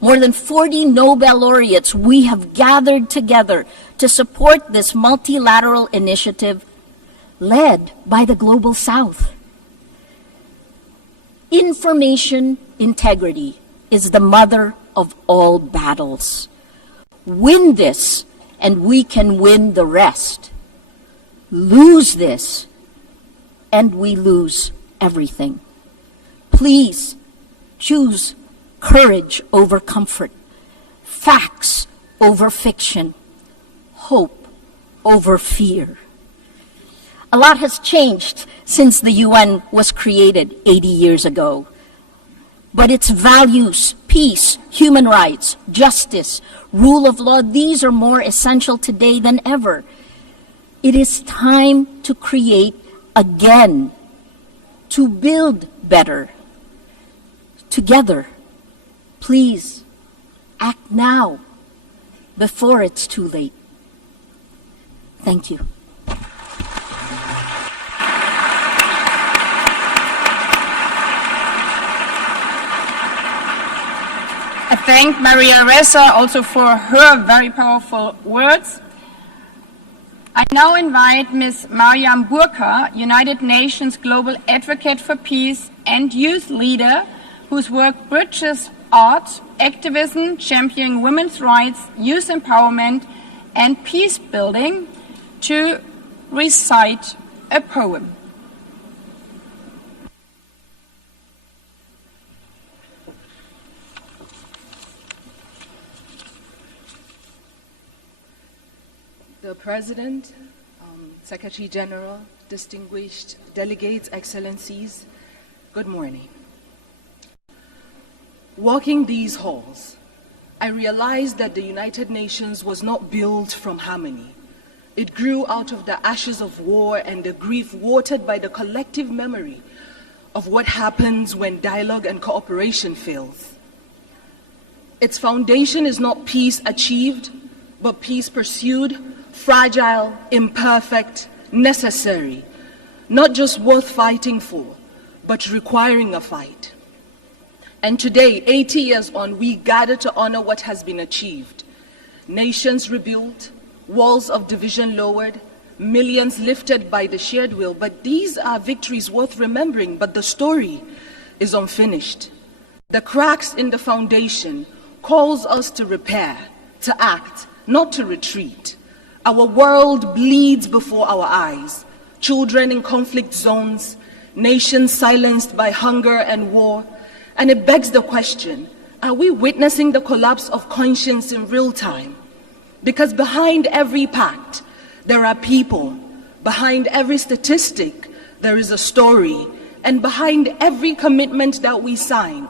More than 40 Nobel laureates we have gathered together to support this multilateral initiative led by the Global South. Information integrity is the mother of all battles. Win this, and we can win the rest. Lose this, and we lose everything. Please choose courage over comfort, facts over fiction, hope over fear. A lot has changed since the UN was created 80 years ago. But its values, peace, human rights, justice, rule of law, these are more essential today than ever. It is time to create again, to build better. Together, please act now before it's too late. Thank you. I thank Maria Ressa also for her very powerful words. I now invite Ms. Mariam Burka, United Nations Global Advocate for Peace and youth leader, whose work bridges art, activism, championing women's rights, youth empowerment, and peace building to recite a poem. The President, Secretary General, distinguished delegates, excellencies, good morning. Walking these halls, I realized that the United Nations was not built from harmony. It grew out of the ashes of war and the grief watered by the collective memory of what happens when dialogue and cooperation fails. Its foundation is not peace achieved, but peace pursued, fragile, imperfect, necessary, not just worth fighting for, but requiring a fight. And today, 80 years on, we gather to honor what has been achieved. Nations rebuilt, walls of division lowered, millions lifted by the shared will. But these are victories worth remembering, but the story is unfinished. The cracks in the foundation calls us to repair, to act, not to retreat. Our world bleeds before our eyes. Children in conflict zones, nations silenced by hunger and war. And it begs the question, are we witnessing the collapse of conscience in real time? Because behind every pact, there are people. Behind every statistic, there is a story. And behind every commitment that we sign,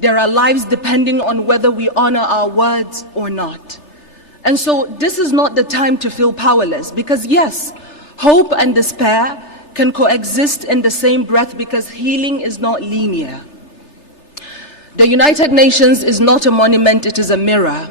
there are lives depending on whether we honor our words or not. And so this is not the time to feel powerless, because yes, hope and despair can coexist in the same breath, because healing is not linear. The United Nations is not a monument, it is a mirror,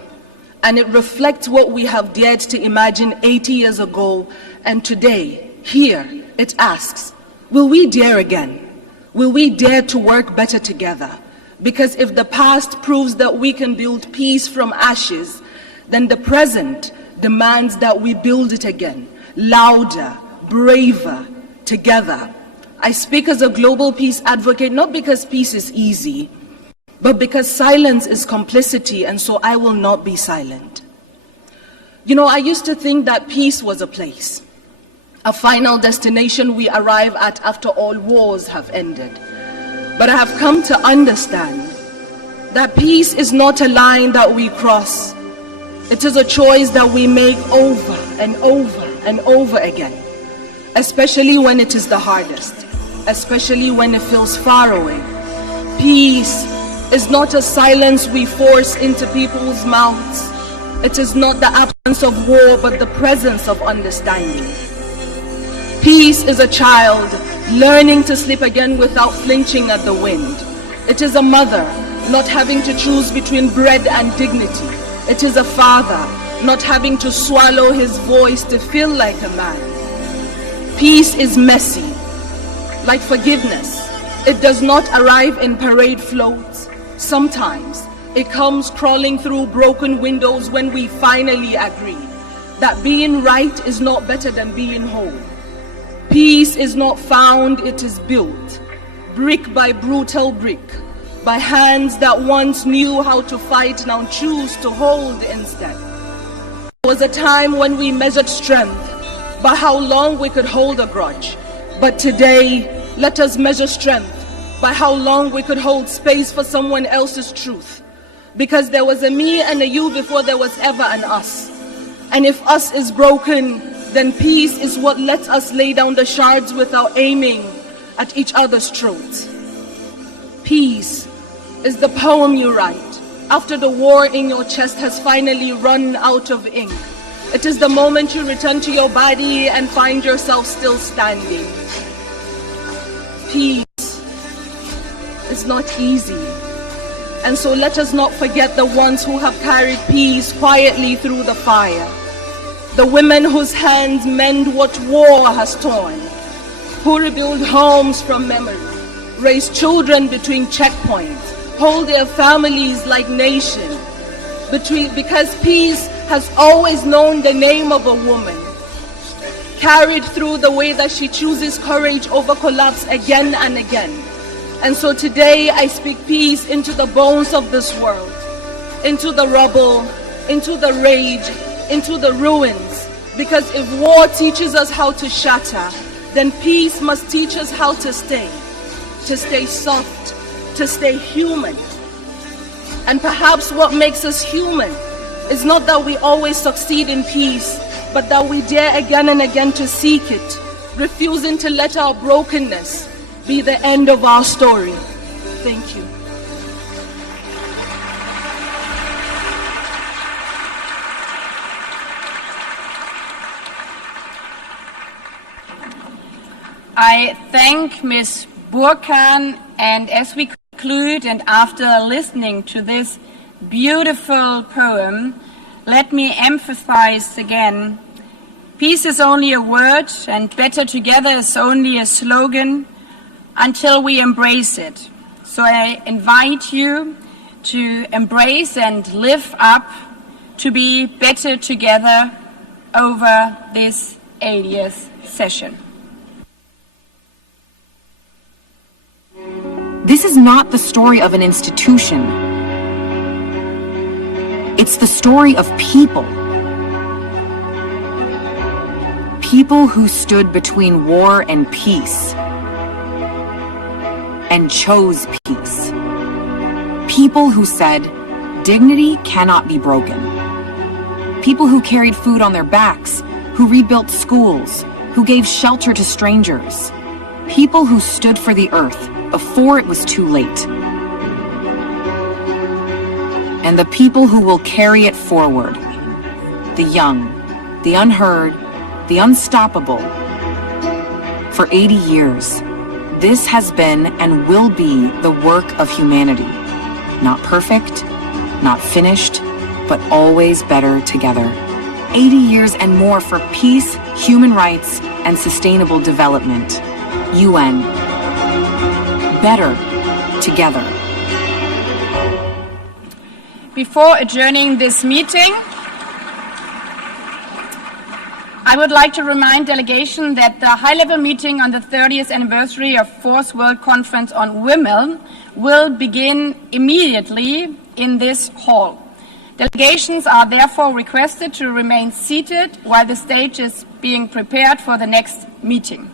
and it reflects what we have dared to imagine 80 years ago, and today, here, it asks, will we dare again? Will we dare to work better together? Because if the past proves that we can build peace from ashes, then the present demands that we build it again, louder, braver, together. I speak as a global peace advocate, not because peace is easy, but because silence is complicity, and so I will not be silent. You know, I used to think that peace was a place, a final destination we arrive at after all wars have ended. But I have come to understand that peace is not a line that we cross. It is a choice that we make over and over and over again, especially when it is the hardest, especially when it feels far away. Peace is not a silence we force into people's mouths. It is not the absence of war, but the presence of understanding. Peace is a child learning to sleep again without flinching at the wind. It is a mother not having to choose between bread and dignity. It is a father not having to swallow his voice to feel like a man. Peace is messy, like forgiveness. It does not arrive in parade floats. Sometimes it comes crawling through broken windows when we finally agree that being right is not better than being whole. Peace is not found, it is built, brick by brutal brick, by hands that once knew how to fight, now choose to hold instead. There was a time when we measured strength by how long we could hold a grudge. But today, let us measure strength by how long we could hold space for someone else's truth. Because there was a me and a you before there was ever an us. And if us is broken, then peace is what lets us lay down the shards without aiming at each other's throats. Peace is the poem you write after the war in your chest has finally run out of ink. It is the moment you return to your body and find yourself still standing. Peace is not easy. And so let us not forget the ones who have carried peace quietly through the fire. The women whose hands mend what war has torn, who rebuild homes from memory, raise children between checkpoints, hold their families like nations, because peace has always known the name of a woman, carried through the way that she chooses courage over collapse again and again. And so today I speak peace into the bones of this world, into the rubble, into the rage, into the ruins, because if war teaches us how to shatter, then peace must teach us how to stay soft, to stay human. And perhaps what makes us human is not that we always succeed in peace, but that we dare again and again to seek it, refusing to let our brokenness be the end of our story. Thank you. I thank Ms. Burkhan, and as we conclude and after listening to this beautiful poem, let me emphasize again, peace is only a word and better together is only a slogan until we embrace it. So I invite you to embrace and live up to be better together over this 80th session. This is not the story of an institution. It's the story of people. People who stood between war and peace and chose peace. People who said, dignity cannot be broken. People who carried food on their backs, who rebuilt schools, who gave shelter to strangers. People who stood for the earth before it was too late. And the people who will carry it forward. The young, the unheard, the unstoppable. For 80 years, this has been and will be the work of humanity. Not perfect, not finished, but always better together. 80 years and more for peace, human rights, and sustainable development. UN. Better together. Before adjourning this meeting, I would like to remind delegation that the high-level meeting on the 30th anniversary of Fourth World Conference on Women will begin immediately in this hall. Delegations are therefore requested to remain seated while the stage is being prepared for the next meeting.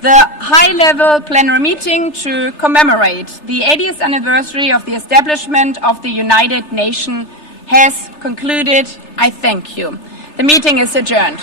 The high-level plenary meeting to commemorate the 80th anniversary of the establishment of the United Nations has concluded. I thank you. The meeting is adjourned.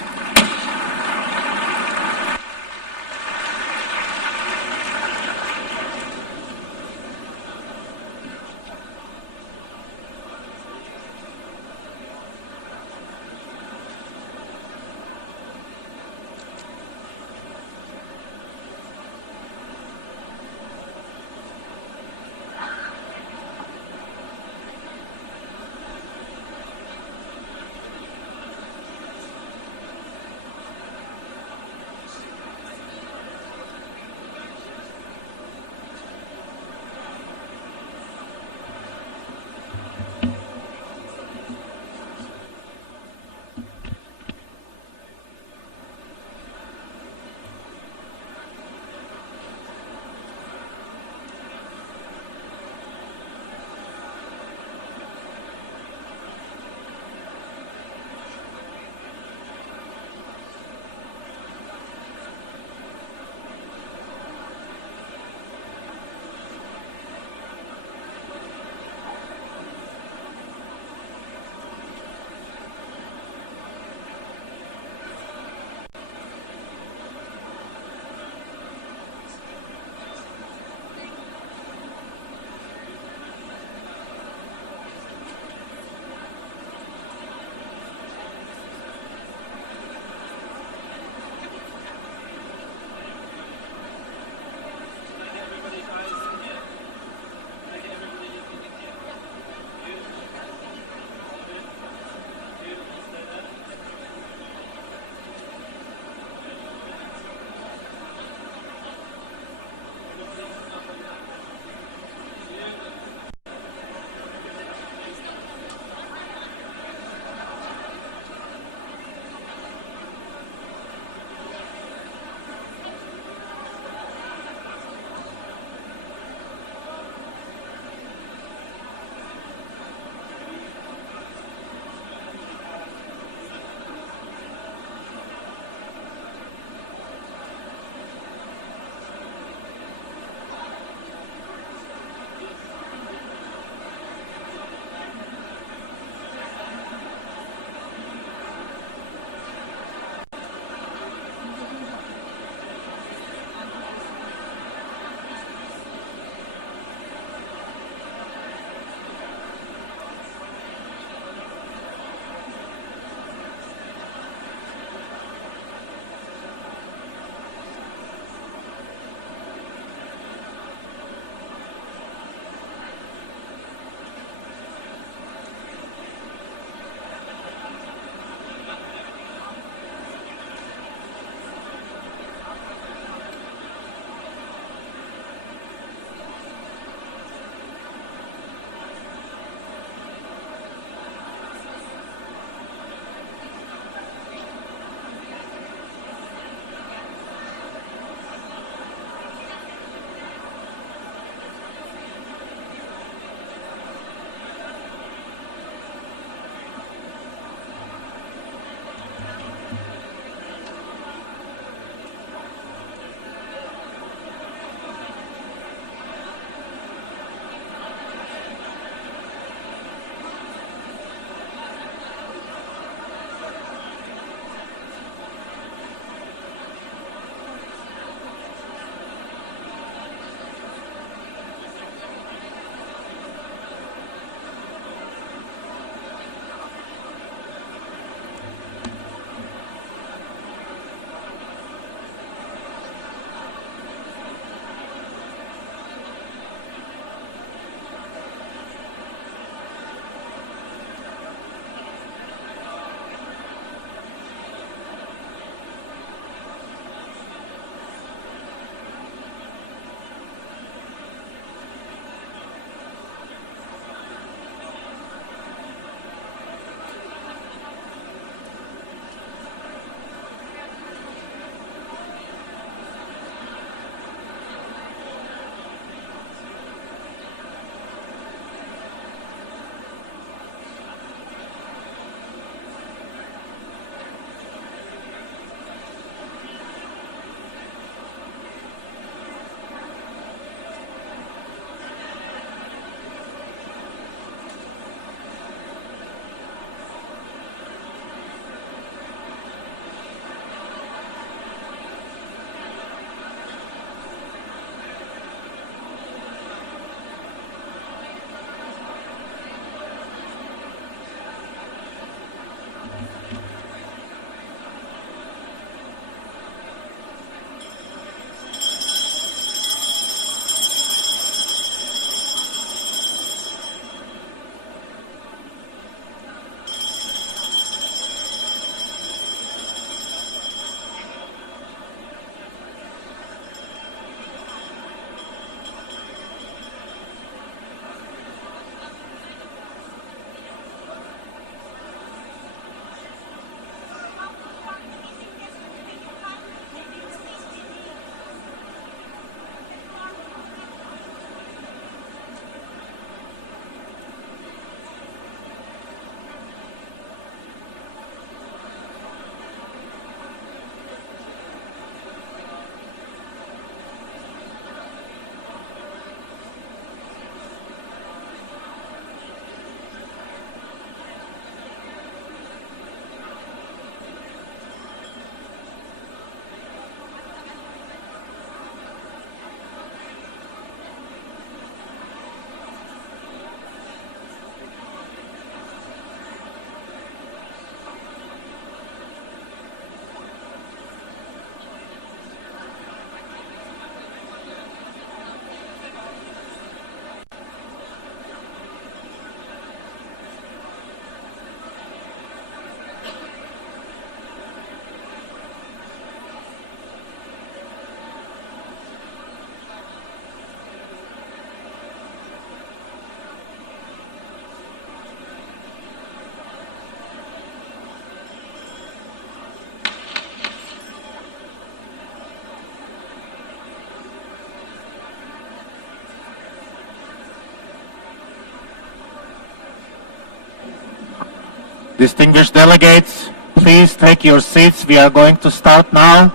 Distinguished delegates, please take your seats. We are going to start now.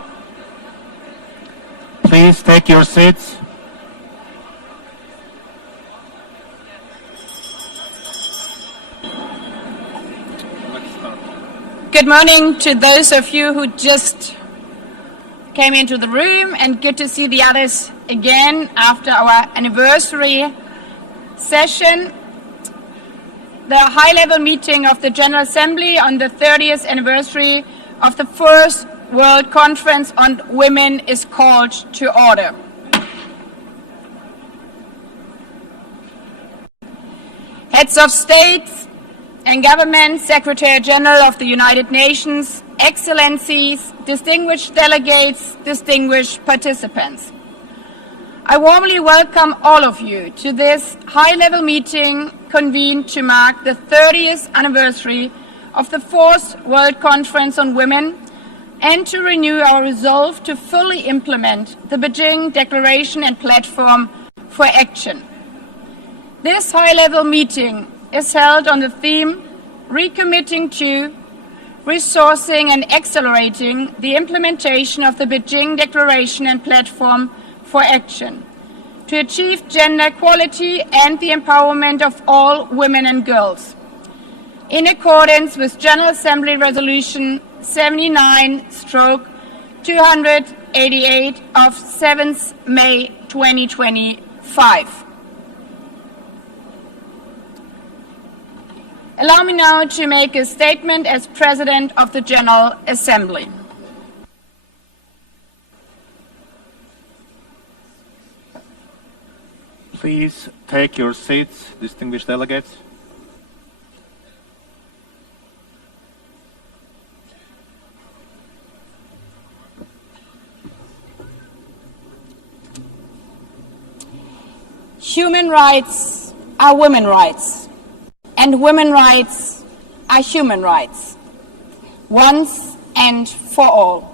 Please take your seats. Good morning to those of you who just came into the room, and good to see the others again after our anniversary session. The high-level meeting of the General Assembly on the 30th anniversary of the First World Conference on Women is called to order. Heads of states and government, Secretary General of the United Nations, Excellencies, distinguished delegates, distinguished participants. I warmly welcome all of you to this high-level meeting convened to mark the 30th anniversary of the Fourth World Conference on Women and to renew our resolve to fully implement the Beijing Declaration and Platform for Action. This high-level meeting is held on the theme Recommitting to, Resourcing and Accelerating the Implementation of the Beijing Declaration and Platform for Action to achieve gender equality and the empowerment of all women and girls, in accordance with General Assembly Resolution 79/288 of 7th May 2025. Allow me now to make a statement as President of the General Assembly. Please take your seats, distinguished delegates. Human rights are women's rights, and women's rights are human rights, once and for all.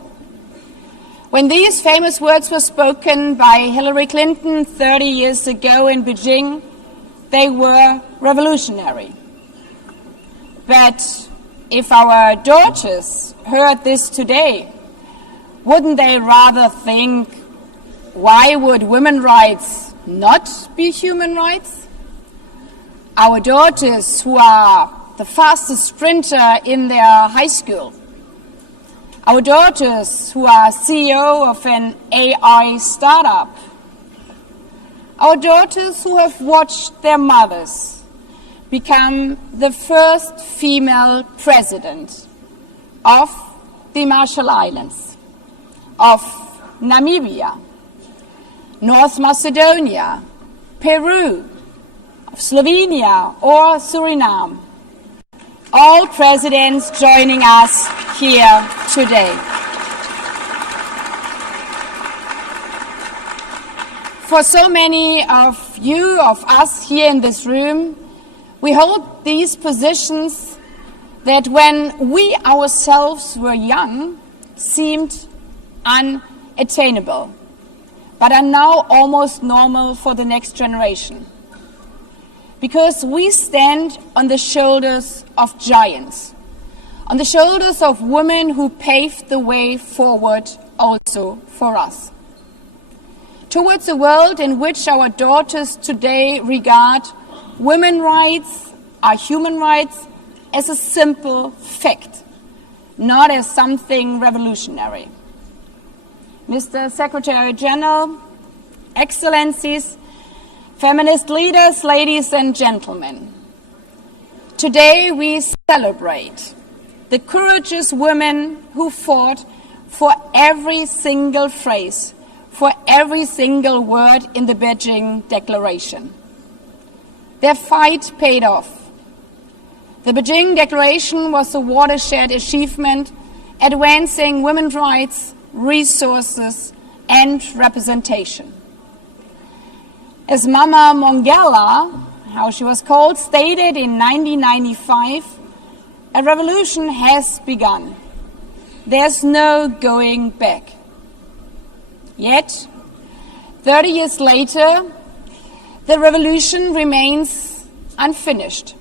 When these famous words were spoken by Hillary Clinton 30 years ago in Beijing, they were revolutionary. But if our daughters heard this today, wouldn't they rather think, why would women's rights not be human rights? Our daughters, who are the fastest sprinter in their high school, our daughters who are CEO of an AI startup, our daughters who have watched their mothers become the first female president of the Marshall Islands, of Namibia, North Macedonia, Peru, of Slovenia or Suriname. All presidents joining us here today. For so many of you, of us here in this room, we hold these positions that when we ourselves were young seemed unattainable, but are now almost normal for the next generation. Because we stand on the shoulders of giants, on the shoulders of women who paved the way forward also for us. Towards a world in which our daughters today regard women's rights, our human rights, as a simple fact, not as something revolutionary. Mr. Secretary General, Excellencies, feminist leaders, ladies and gentlemen, today we celebrate the courageous women who fought for every single phrase, for every single word in the Beijing Declaration. Their fight paid off. The Beijing Declaration was a watershed achievement advancing women's rights, resources, and representation. As Mama Mongella, how she was called, stated in 1995, a revolution has begun. There's no going back. Yet, 30 years later, the revolution remains unfinished.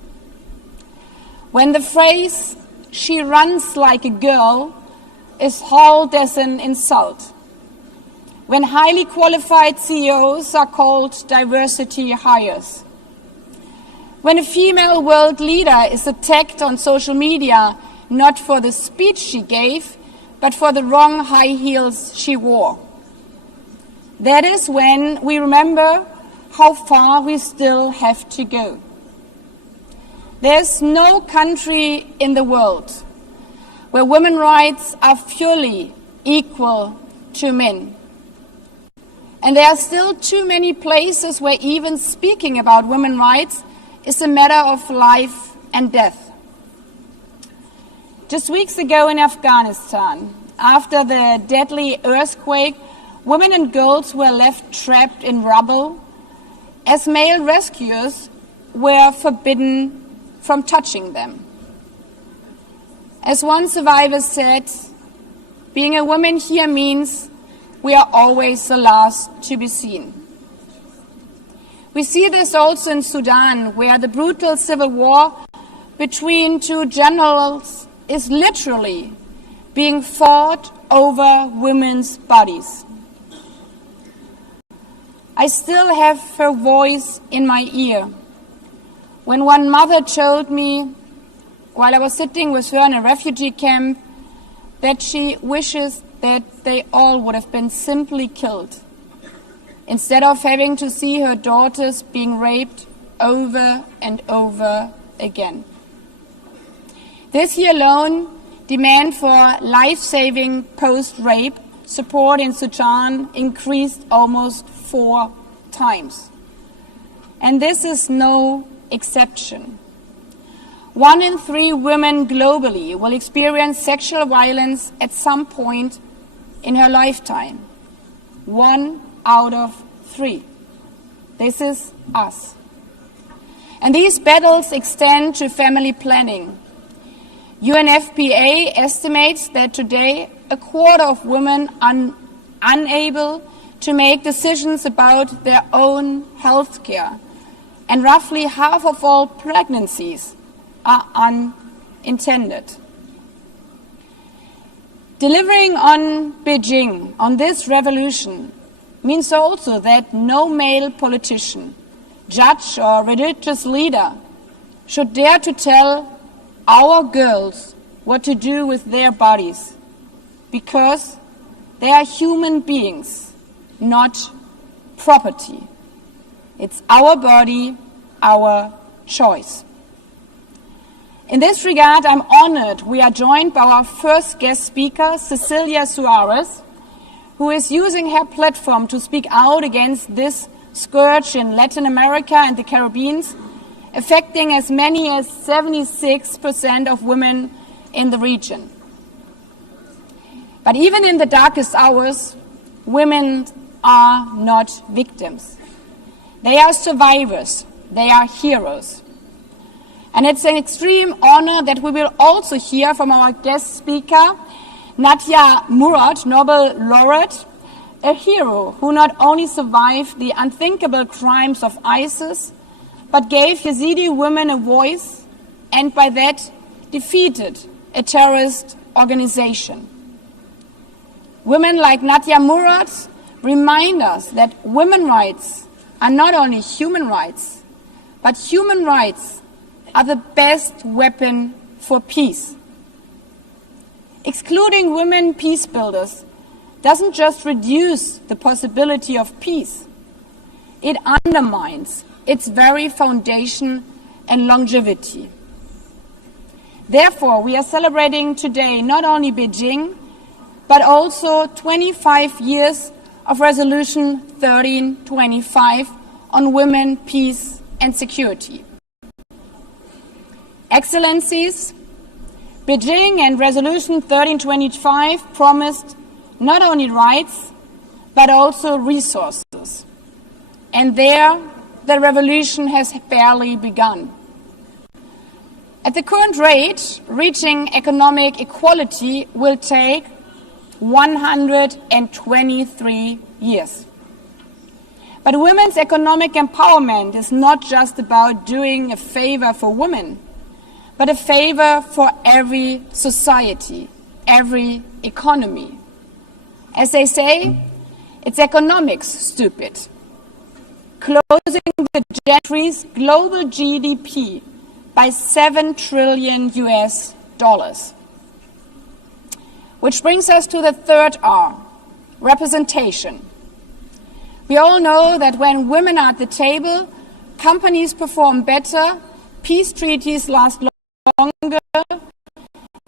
When the phrase "She runs like a girl" is hailed as an insult. When highly qualified CEOs are called diversity hires. When a female world leader is attacked on social media, not for the speech she gave, but for the wrong high heels she wore. That is when we remember how far we still have to go. There's no country in the world where women's rights are fully equal to men. And there are still too many places where even speaking about women's rights is a matter of life and death. Just weeks ago in Afghanistan, after the deadly earthquake, women and girls were left trapped in rubble as male rescuers were forbidden from touching them. As one survivor said, "Being a woman here means we are always the last to be seen." We see this also in Sudan, where the brutal civil war between two generals is literally being fought over women's bodies. I still have her voice in my ear when one mother told me, while I was sitting with her in a refugee camp, that she wishes that they all would have been simply killed, instead of having to see her daughters being raped over and over again. This year alone, demand for life-saving post-rape support in Sudan increased almost 4 times. And this is no exception. 1 in 3 women globally will experience sexual violence at some point in her lifetime. 1 out of 3. This is us. And these battles extend to family planning. UNFPA estimates that today a quarter of women are unable to make decisions about their own health care, and roughly half of all pregnancies are unintended. Delivering on Beijing, on this revolution, means also that no male politician, judge or religious leader should dare to tell our girls what to do with their bodies, because they are human beings, not property. It's our body, our choice. In this regard, I'm honored we are joined by our first guest speaker, Cecilia Suarez, who is using her platform to speak out against this scourge in Latin America and the Caribbean, affecting as many as 76% of women in the region. But even in the darkest hours, women are not victims. They are survivors. They are heroes. And it's an extreme honor that we will also hear from our guest speaker, Nadia Murad, Nobel laureate, a hero who not only survived the unthinkable crimes of ISIS, but gave Yazidi women a voice and by that defeated a terrorist organization. Women like Nadia Murad remind us that women's rights are not only human rights, but human rights are the best weapon for peace. Excluding women peace builders doesn't just reduce the possibility of peace, it undermines its very foundation and longevity. Therefore, we are celebrating today not only Beijing, but also 25 years of Resolution 1325 on women, peace and security. Excellencies, Beijing and Resolution 1325 promised not only rights, but also resources. And there, the revolution has barely begun. At the current rate, reaching economic equality will take 123 years. But women's economic empowerment is not just about doing a favor for women, but a favor for every society, every economy. As they say, it's economics, stupid. Closing the country's global GDP by $7 trillion US dollars. Which brings us to the third R, representation. We all know that when women are at the table, companies perform better, peace treaties last longer,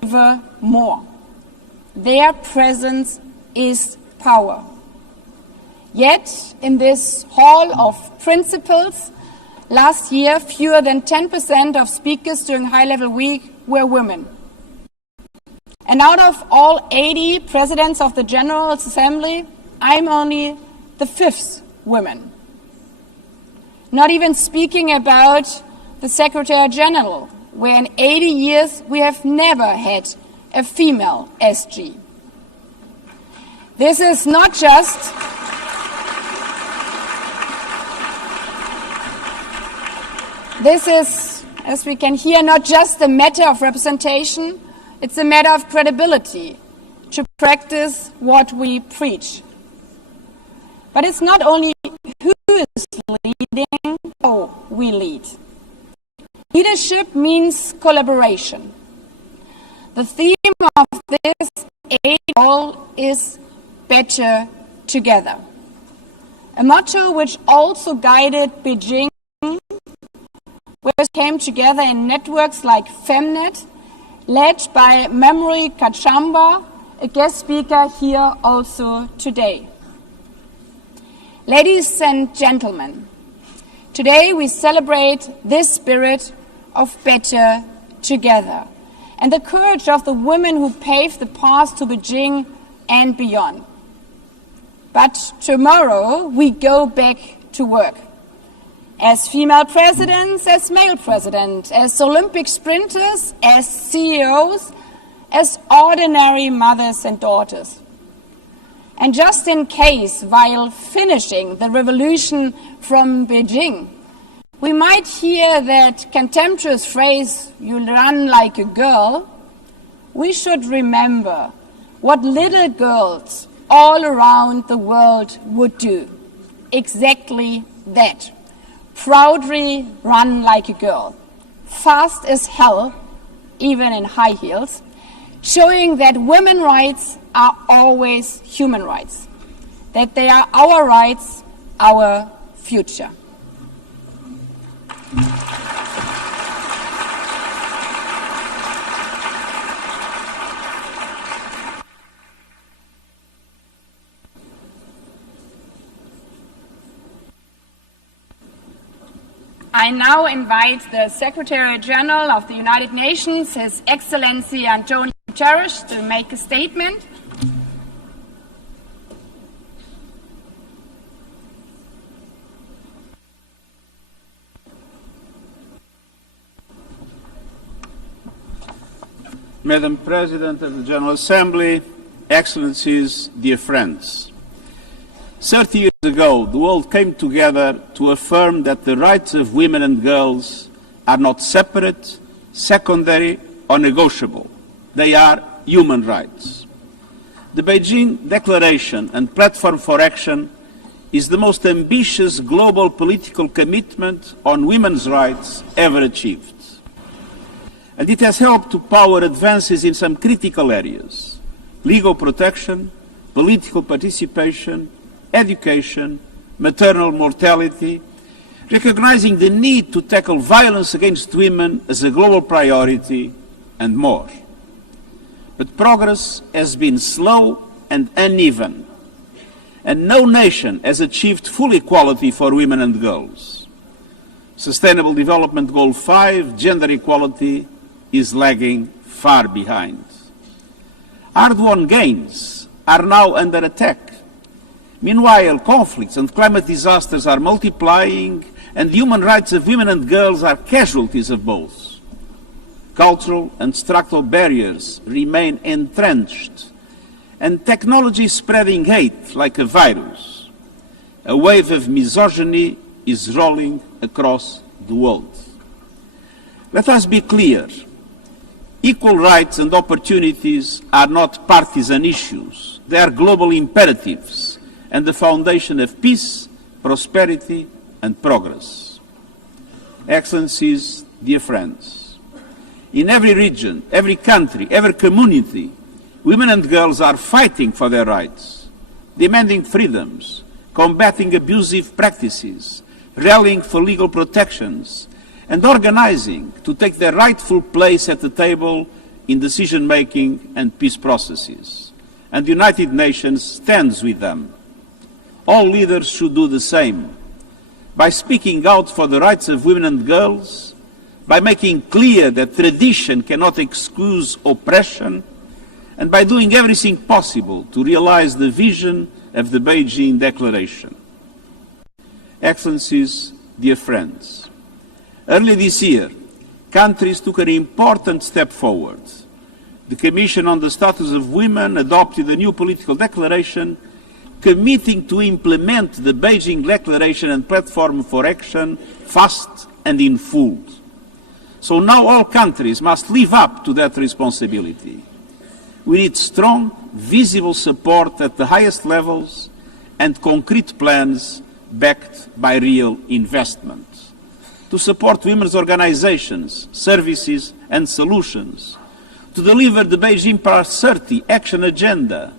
ever more. Their presence is power. Yet, in this hall of principles, last year, fewer than 10% of speakers during high-level week were women. And out of all 80 presidents of the General Assembly, I'm only the 5th woman. Not even speaking about the Secretary General, where in 80 years we have never had a female SG. This is not just This is, as we can hear, not just a matter of representation, it's a matter of credibility to practice what we preach. But it's not only who is leading, how we lead. Leadership means collaboration. The theme of this all is better together. A motto which also guided Beijing, where it came together in networks like Femnet, led by Memory Kachamba, a guest speaker here also today. Ladies and gentlemen, today we celebrate this spirit of better together and the courage of the women who paved the path to Beijing and beyond. But tomorrow we go back to work. As female presidents, as male presidents, as Olympic sprinters, as CEOs, as ordinary mothers and daughters. And just in case, while finishing the revolution from Beijing, we might hear that contemptuous phrase, "you run like a girl," we should remember what little girls all around the world would do. Exactly that. Proudly run like a girl, fast as hell, even in high heels, showing that women's rights are always human rights, that they are our rights, our future. I now invite the Secretary General of the United Nations, His Excellency Antonio Guterres, to make a statement. Madam President of the General Assembly, Excellencies, dear friends. 30 years ago, the world came together to affirm that the rights of women and girls are not separate, secondary, or negotiable. They are human rights. The Beijing Declaration and Platform for Action is the most ambitious global political commitment on women's rights ever achieved. And it has helped to power advances in some critical areas: legal protection, political participation, education, maternal mortality, recognizing the need to tackle violence against women as a global priority, and more. But progress has been slow and uneven, and no nation has achieved full equality for women and girls. Sustainable Development Goal 5, gender equality, is lagging far behind. Hard-won gains are now under attack. Meanwhile, conflicts and climate disasters are multiplying, and the human rights of women and girls are casualties of both. Cultural and structural barriers remain entrenched, and technology is spreading hate like a virus. A wave of misogyny is rolling across the world. Let us be clear. Equal rights and opportunities are not partisan issues. They are global imperatives and the foundation of peace, prosperity, and progress. Excellencies, dear friends, in every region, every country, every community, women and girls are fighting for their rights, demanding freedoms, combating abusive practices, rallying for legal protections, and organizing to take their rightful place at the table in decision-making and peace processes. And the United Nations stands with them. All leaders should do the same, by speaking out for the rights of women and girls, by making clear that tradition cannot excuse oppression, and by doing everything possible to realize the vision of the Beijing Declaration. Excellencies, dear friends, early this year, countries took an important step forward. The Commission on the Status of Women adopted a new political declaration committing to implement the Beijing Declaration and Platform for Action fast and in full. So now all countries must live up to that responsibility. We need strong, visible support at the highest levels and concrete plans backed by real investment. To support women's organizations, services and solutions, to deliver the Beijing Plus 30 action agenda,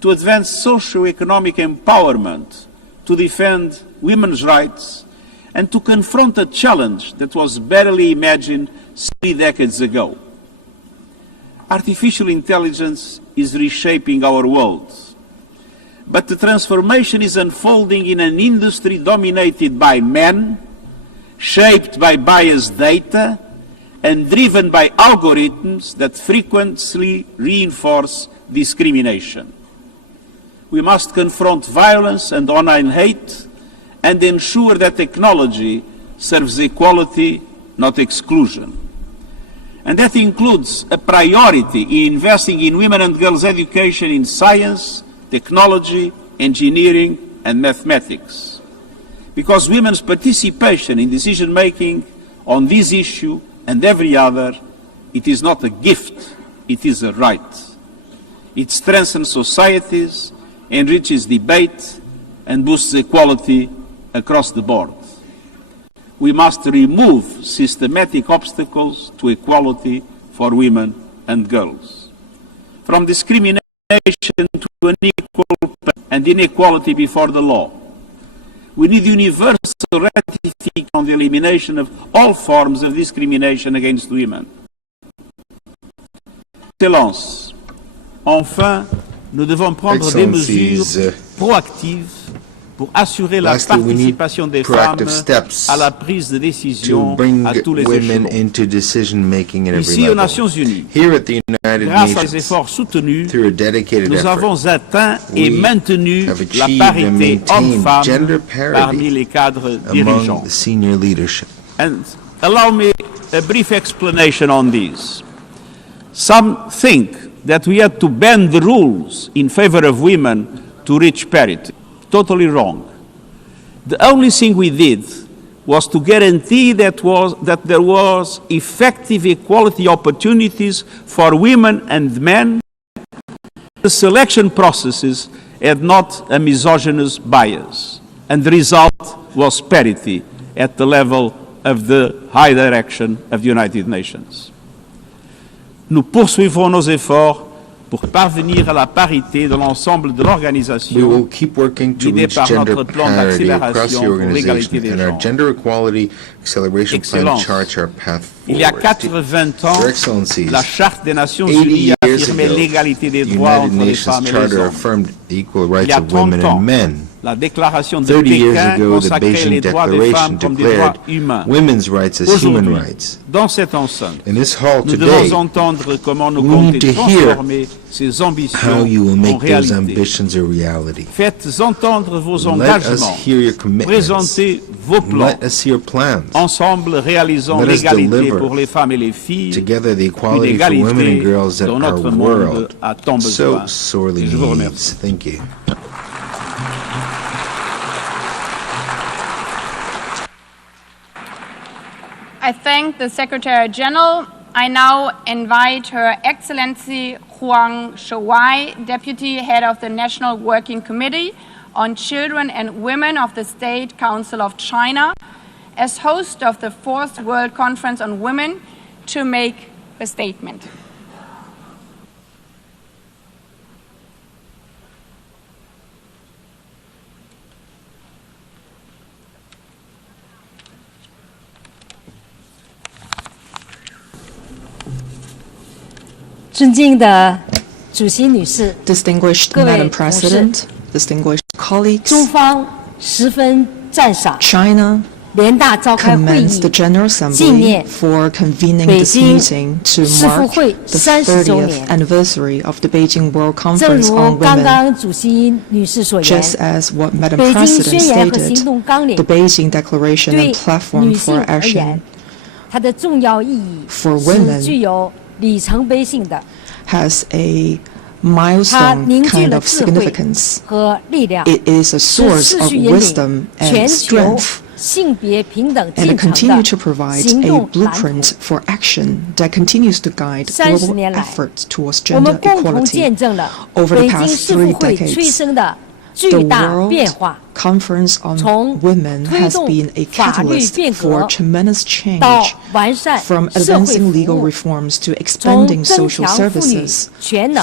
to advance socio-economic empowerment, to defend women's rights, and to confront a challenge that was barely imagined 3 decades ago. Artificial intelligence is reshaping our world, but the transformation is unfolding in an industry dominated by men, shaped by biased data, and driven by algorithms that frequently reinforce discrimination. We must confront violence and online hate and ensure that technology serves equality, not exclusion. And that includes a priority in investing in women and girls' education in science, technology, engineering, and mathematics. Because women's participation in decision-making on this issue and every other, it is not a gift, it is a right. It strengthens societies, enriches debate, and boosts equality across the board. We must remove systematic obstacles to equality for women and girls. From discrimination to an equal and inequality before the law. We need universal ratification on the elimination of all forms of discrimination against women. Excellence. Enfin, nous devons prendre des mesures proactives pour assurer la participation des femmes à la prise de décision à tous les échelons. Ici, aux Nations Unies, grâce aux efforts soutenus, nous avons atteint et maintenu la parité homme-femme parmi les cadres dirigeants. And allow me a brief explanation on this. Some think that we had to bend the rules in favor of women to reach parity. Totally wrong. The only thing we did was to guarantee that there was effective equality opportunities for women and men. The selection processes had not a misogynist bias, and the result was parity at the level of the high direction of the United Nations. Nous poursuivrons nos efforts pour parvenir à la parité de l'ensemble de l'organisation, guidée par notre plan d'accélération pour l'égalité des genres. Excellence, il y a 80 ans, la Charte des Nations Unies affirmait l'égalité des droits entre les femmes et les hommes. Il y a 30 ans, la déclaration de Pékin consacrait les droits des femmes comme des droits humains. Aujourd'hui, dans cette enceinte, nous devons entendre comment nous comptons transformer ces ambitions en réalité. Faites entendre vos engagements, présentez vos plans. Ensemble, réalisons l'égalité pour les femmes et les filles, une égalité dont notre monde a tant besoin. Je vous remercie. I thank the Secretary General. I now invite Her Excellency Huang Shouwei, Deputy Head of the National Working Committee on Children and Women of the State Council of China, as host of the 4th World Conference on Women, to make a statement. Distinguished Madam President, distinguished colleagues, China commenced the General Assembly for convening this meeting to mark the 30th anniversary of the Beijing World Conference on Women. Just as what Madam President stated, the Beijing Declaration and Platform for Action for Women has a milestone kind of significance. It is a source of wisdom and strength, and it continues to provide a blueprint for action that continues to guide global efforts towards gender equality. Over the past 3 decades, the World Conference on Women has been a catalyst for tremendous change, from advancing legal reforms to expanding social services,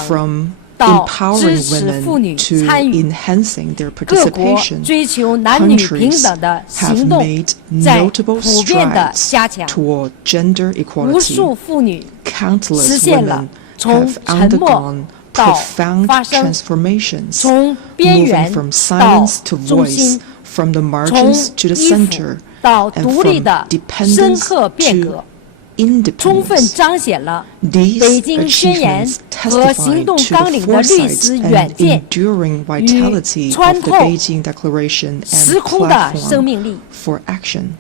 from empowering women to enhancing their participation. Countries have made notable strides toward gender equality. Countless women have undergone profound transformations, moving from silence to voice, from the margins to the center, and from dependence to independence. These achievements testify to the foresight and enduring vitality of the Beijing Declaration and Platform for Action.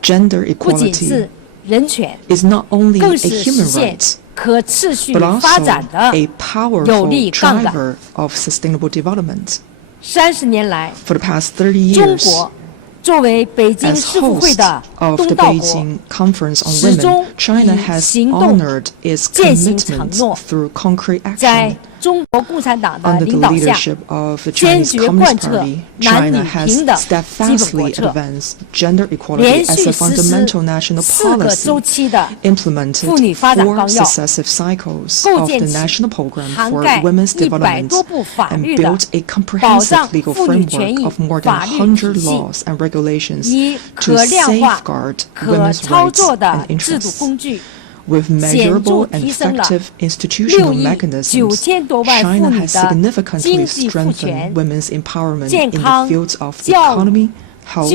Gender equality is not only a human right, but also a powerful driver of sustainable development. For the past 30 years, as host of the Beijing Conference on Women, China has honored its commitment through concrete action. Under the leadership of the Chinese Communist Party, China has steadfastly advanced gender equality as a fundamental national policy, implemented 4 successive cycles of the National Program for Women's Development, and built a comprehensive legal framework of more than 100 laws and regulations to safeguard women's rights and interests. With measurable and effective institutional mechanisms, China has significantly strengthened women's empowerment in the fields of economy, health,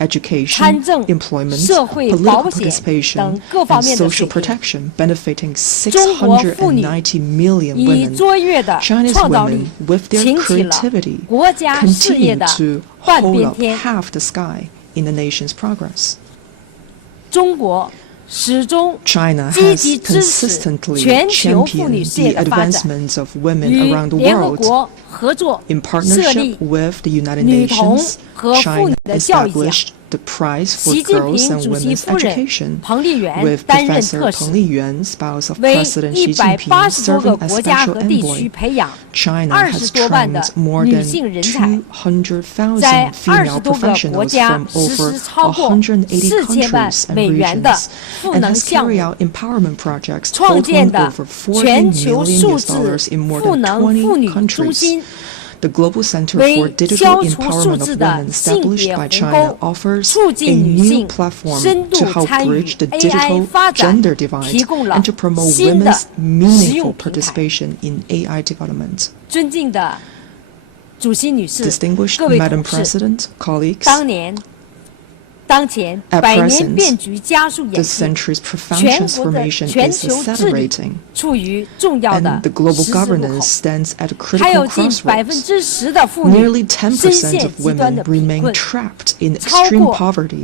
education, employment, political participation, and social protection, benefiting 690 million women. China's women, with their creativity, continue to hold up half the sky in the nation's progress. China has consistently championed the advancements of women around the world. In partnership with the United Nations, China established the Prize for Girls and Women's Education, with Professor Peng Liyuan, spouse of President Xi Jinping, serving as special envoy. China has trained more than 200,000 female professionals from over 180 countries and regions, and has carried out empowerment projects totaling over $40 million in more than 20 countries. The Global Center for Digital Empowerment of Women, established by China, offers a new platform to help bridge the digital gender divide and to promote women's meaningful participation in AI development. Distinguished Madam President, colleagues, at present, the century's profound transformation is accelerating, and the global governance stands at a critical crossroads. Nearly 10% of women remain trapped in extreme poverty.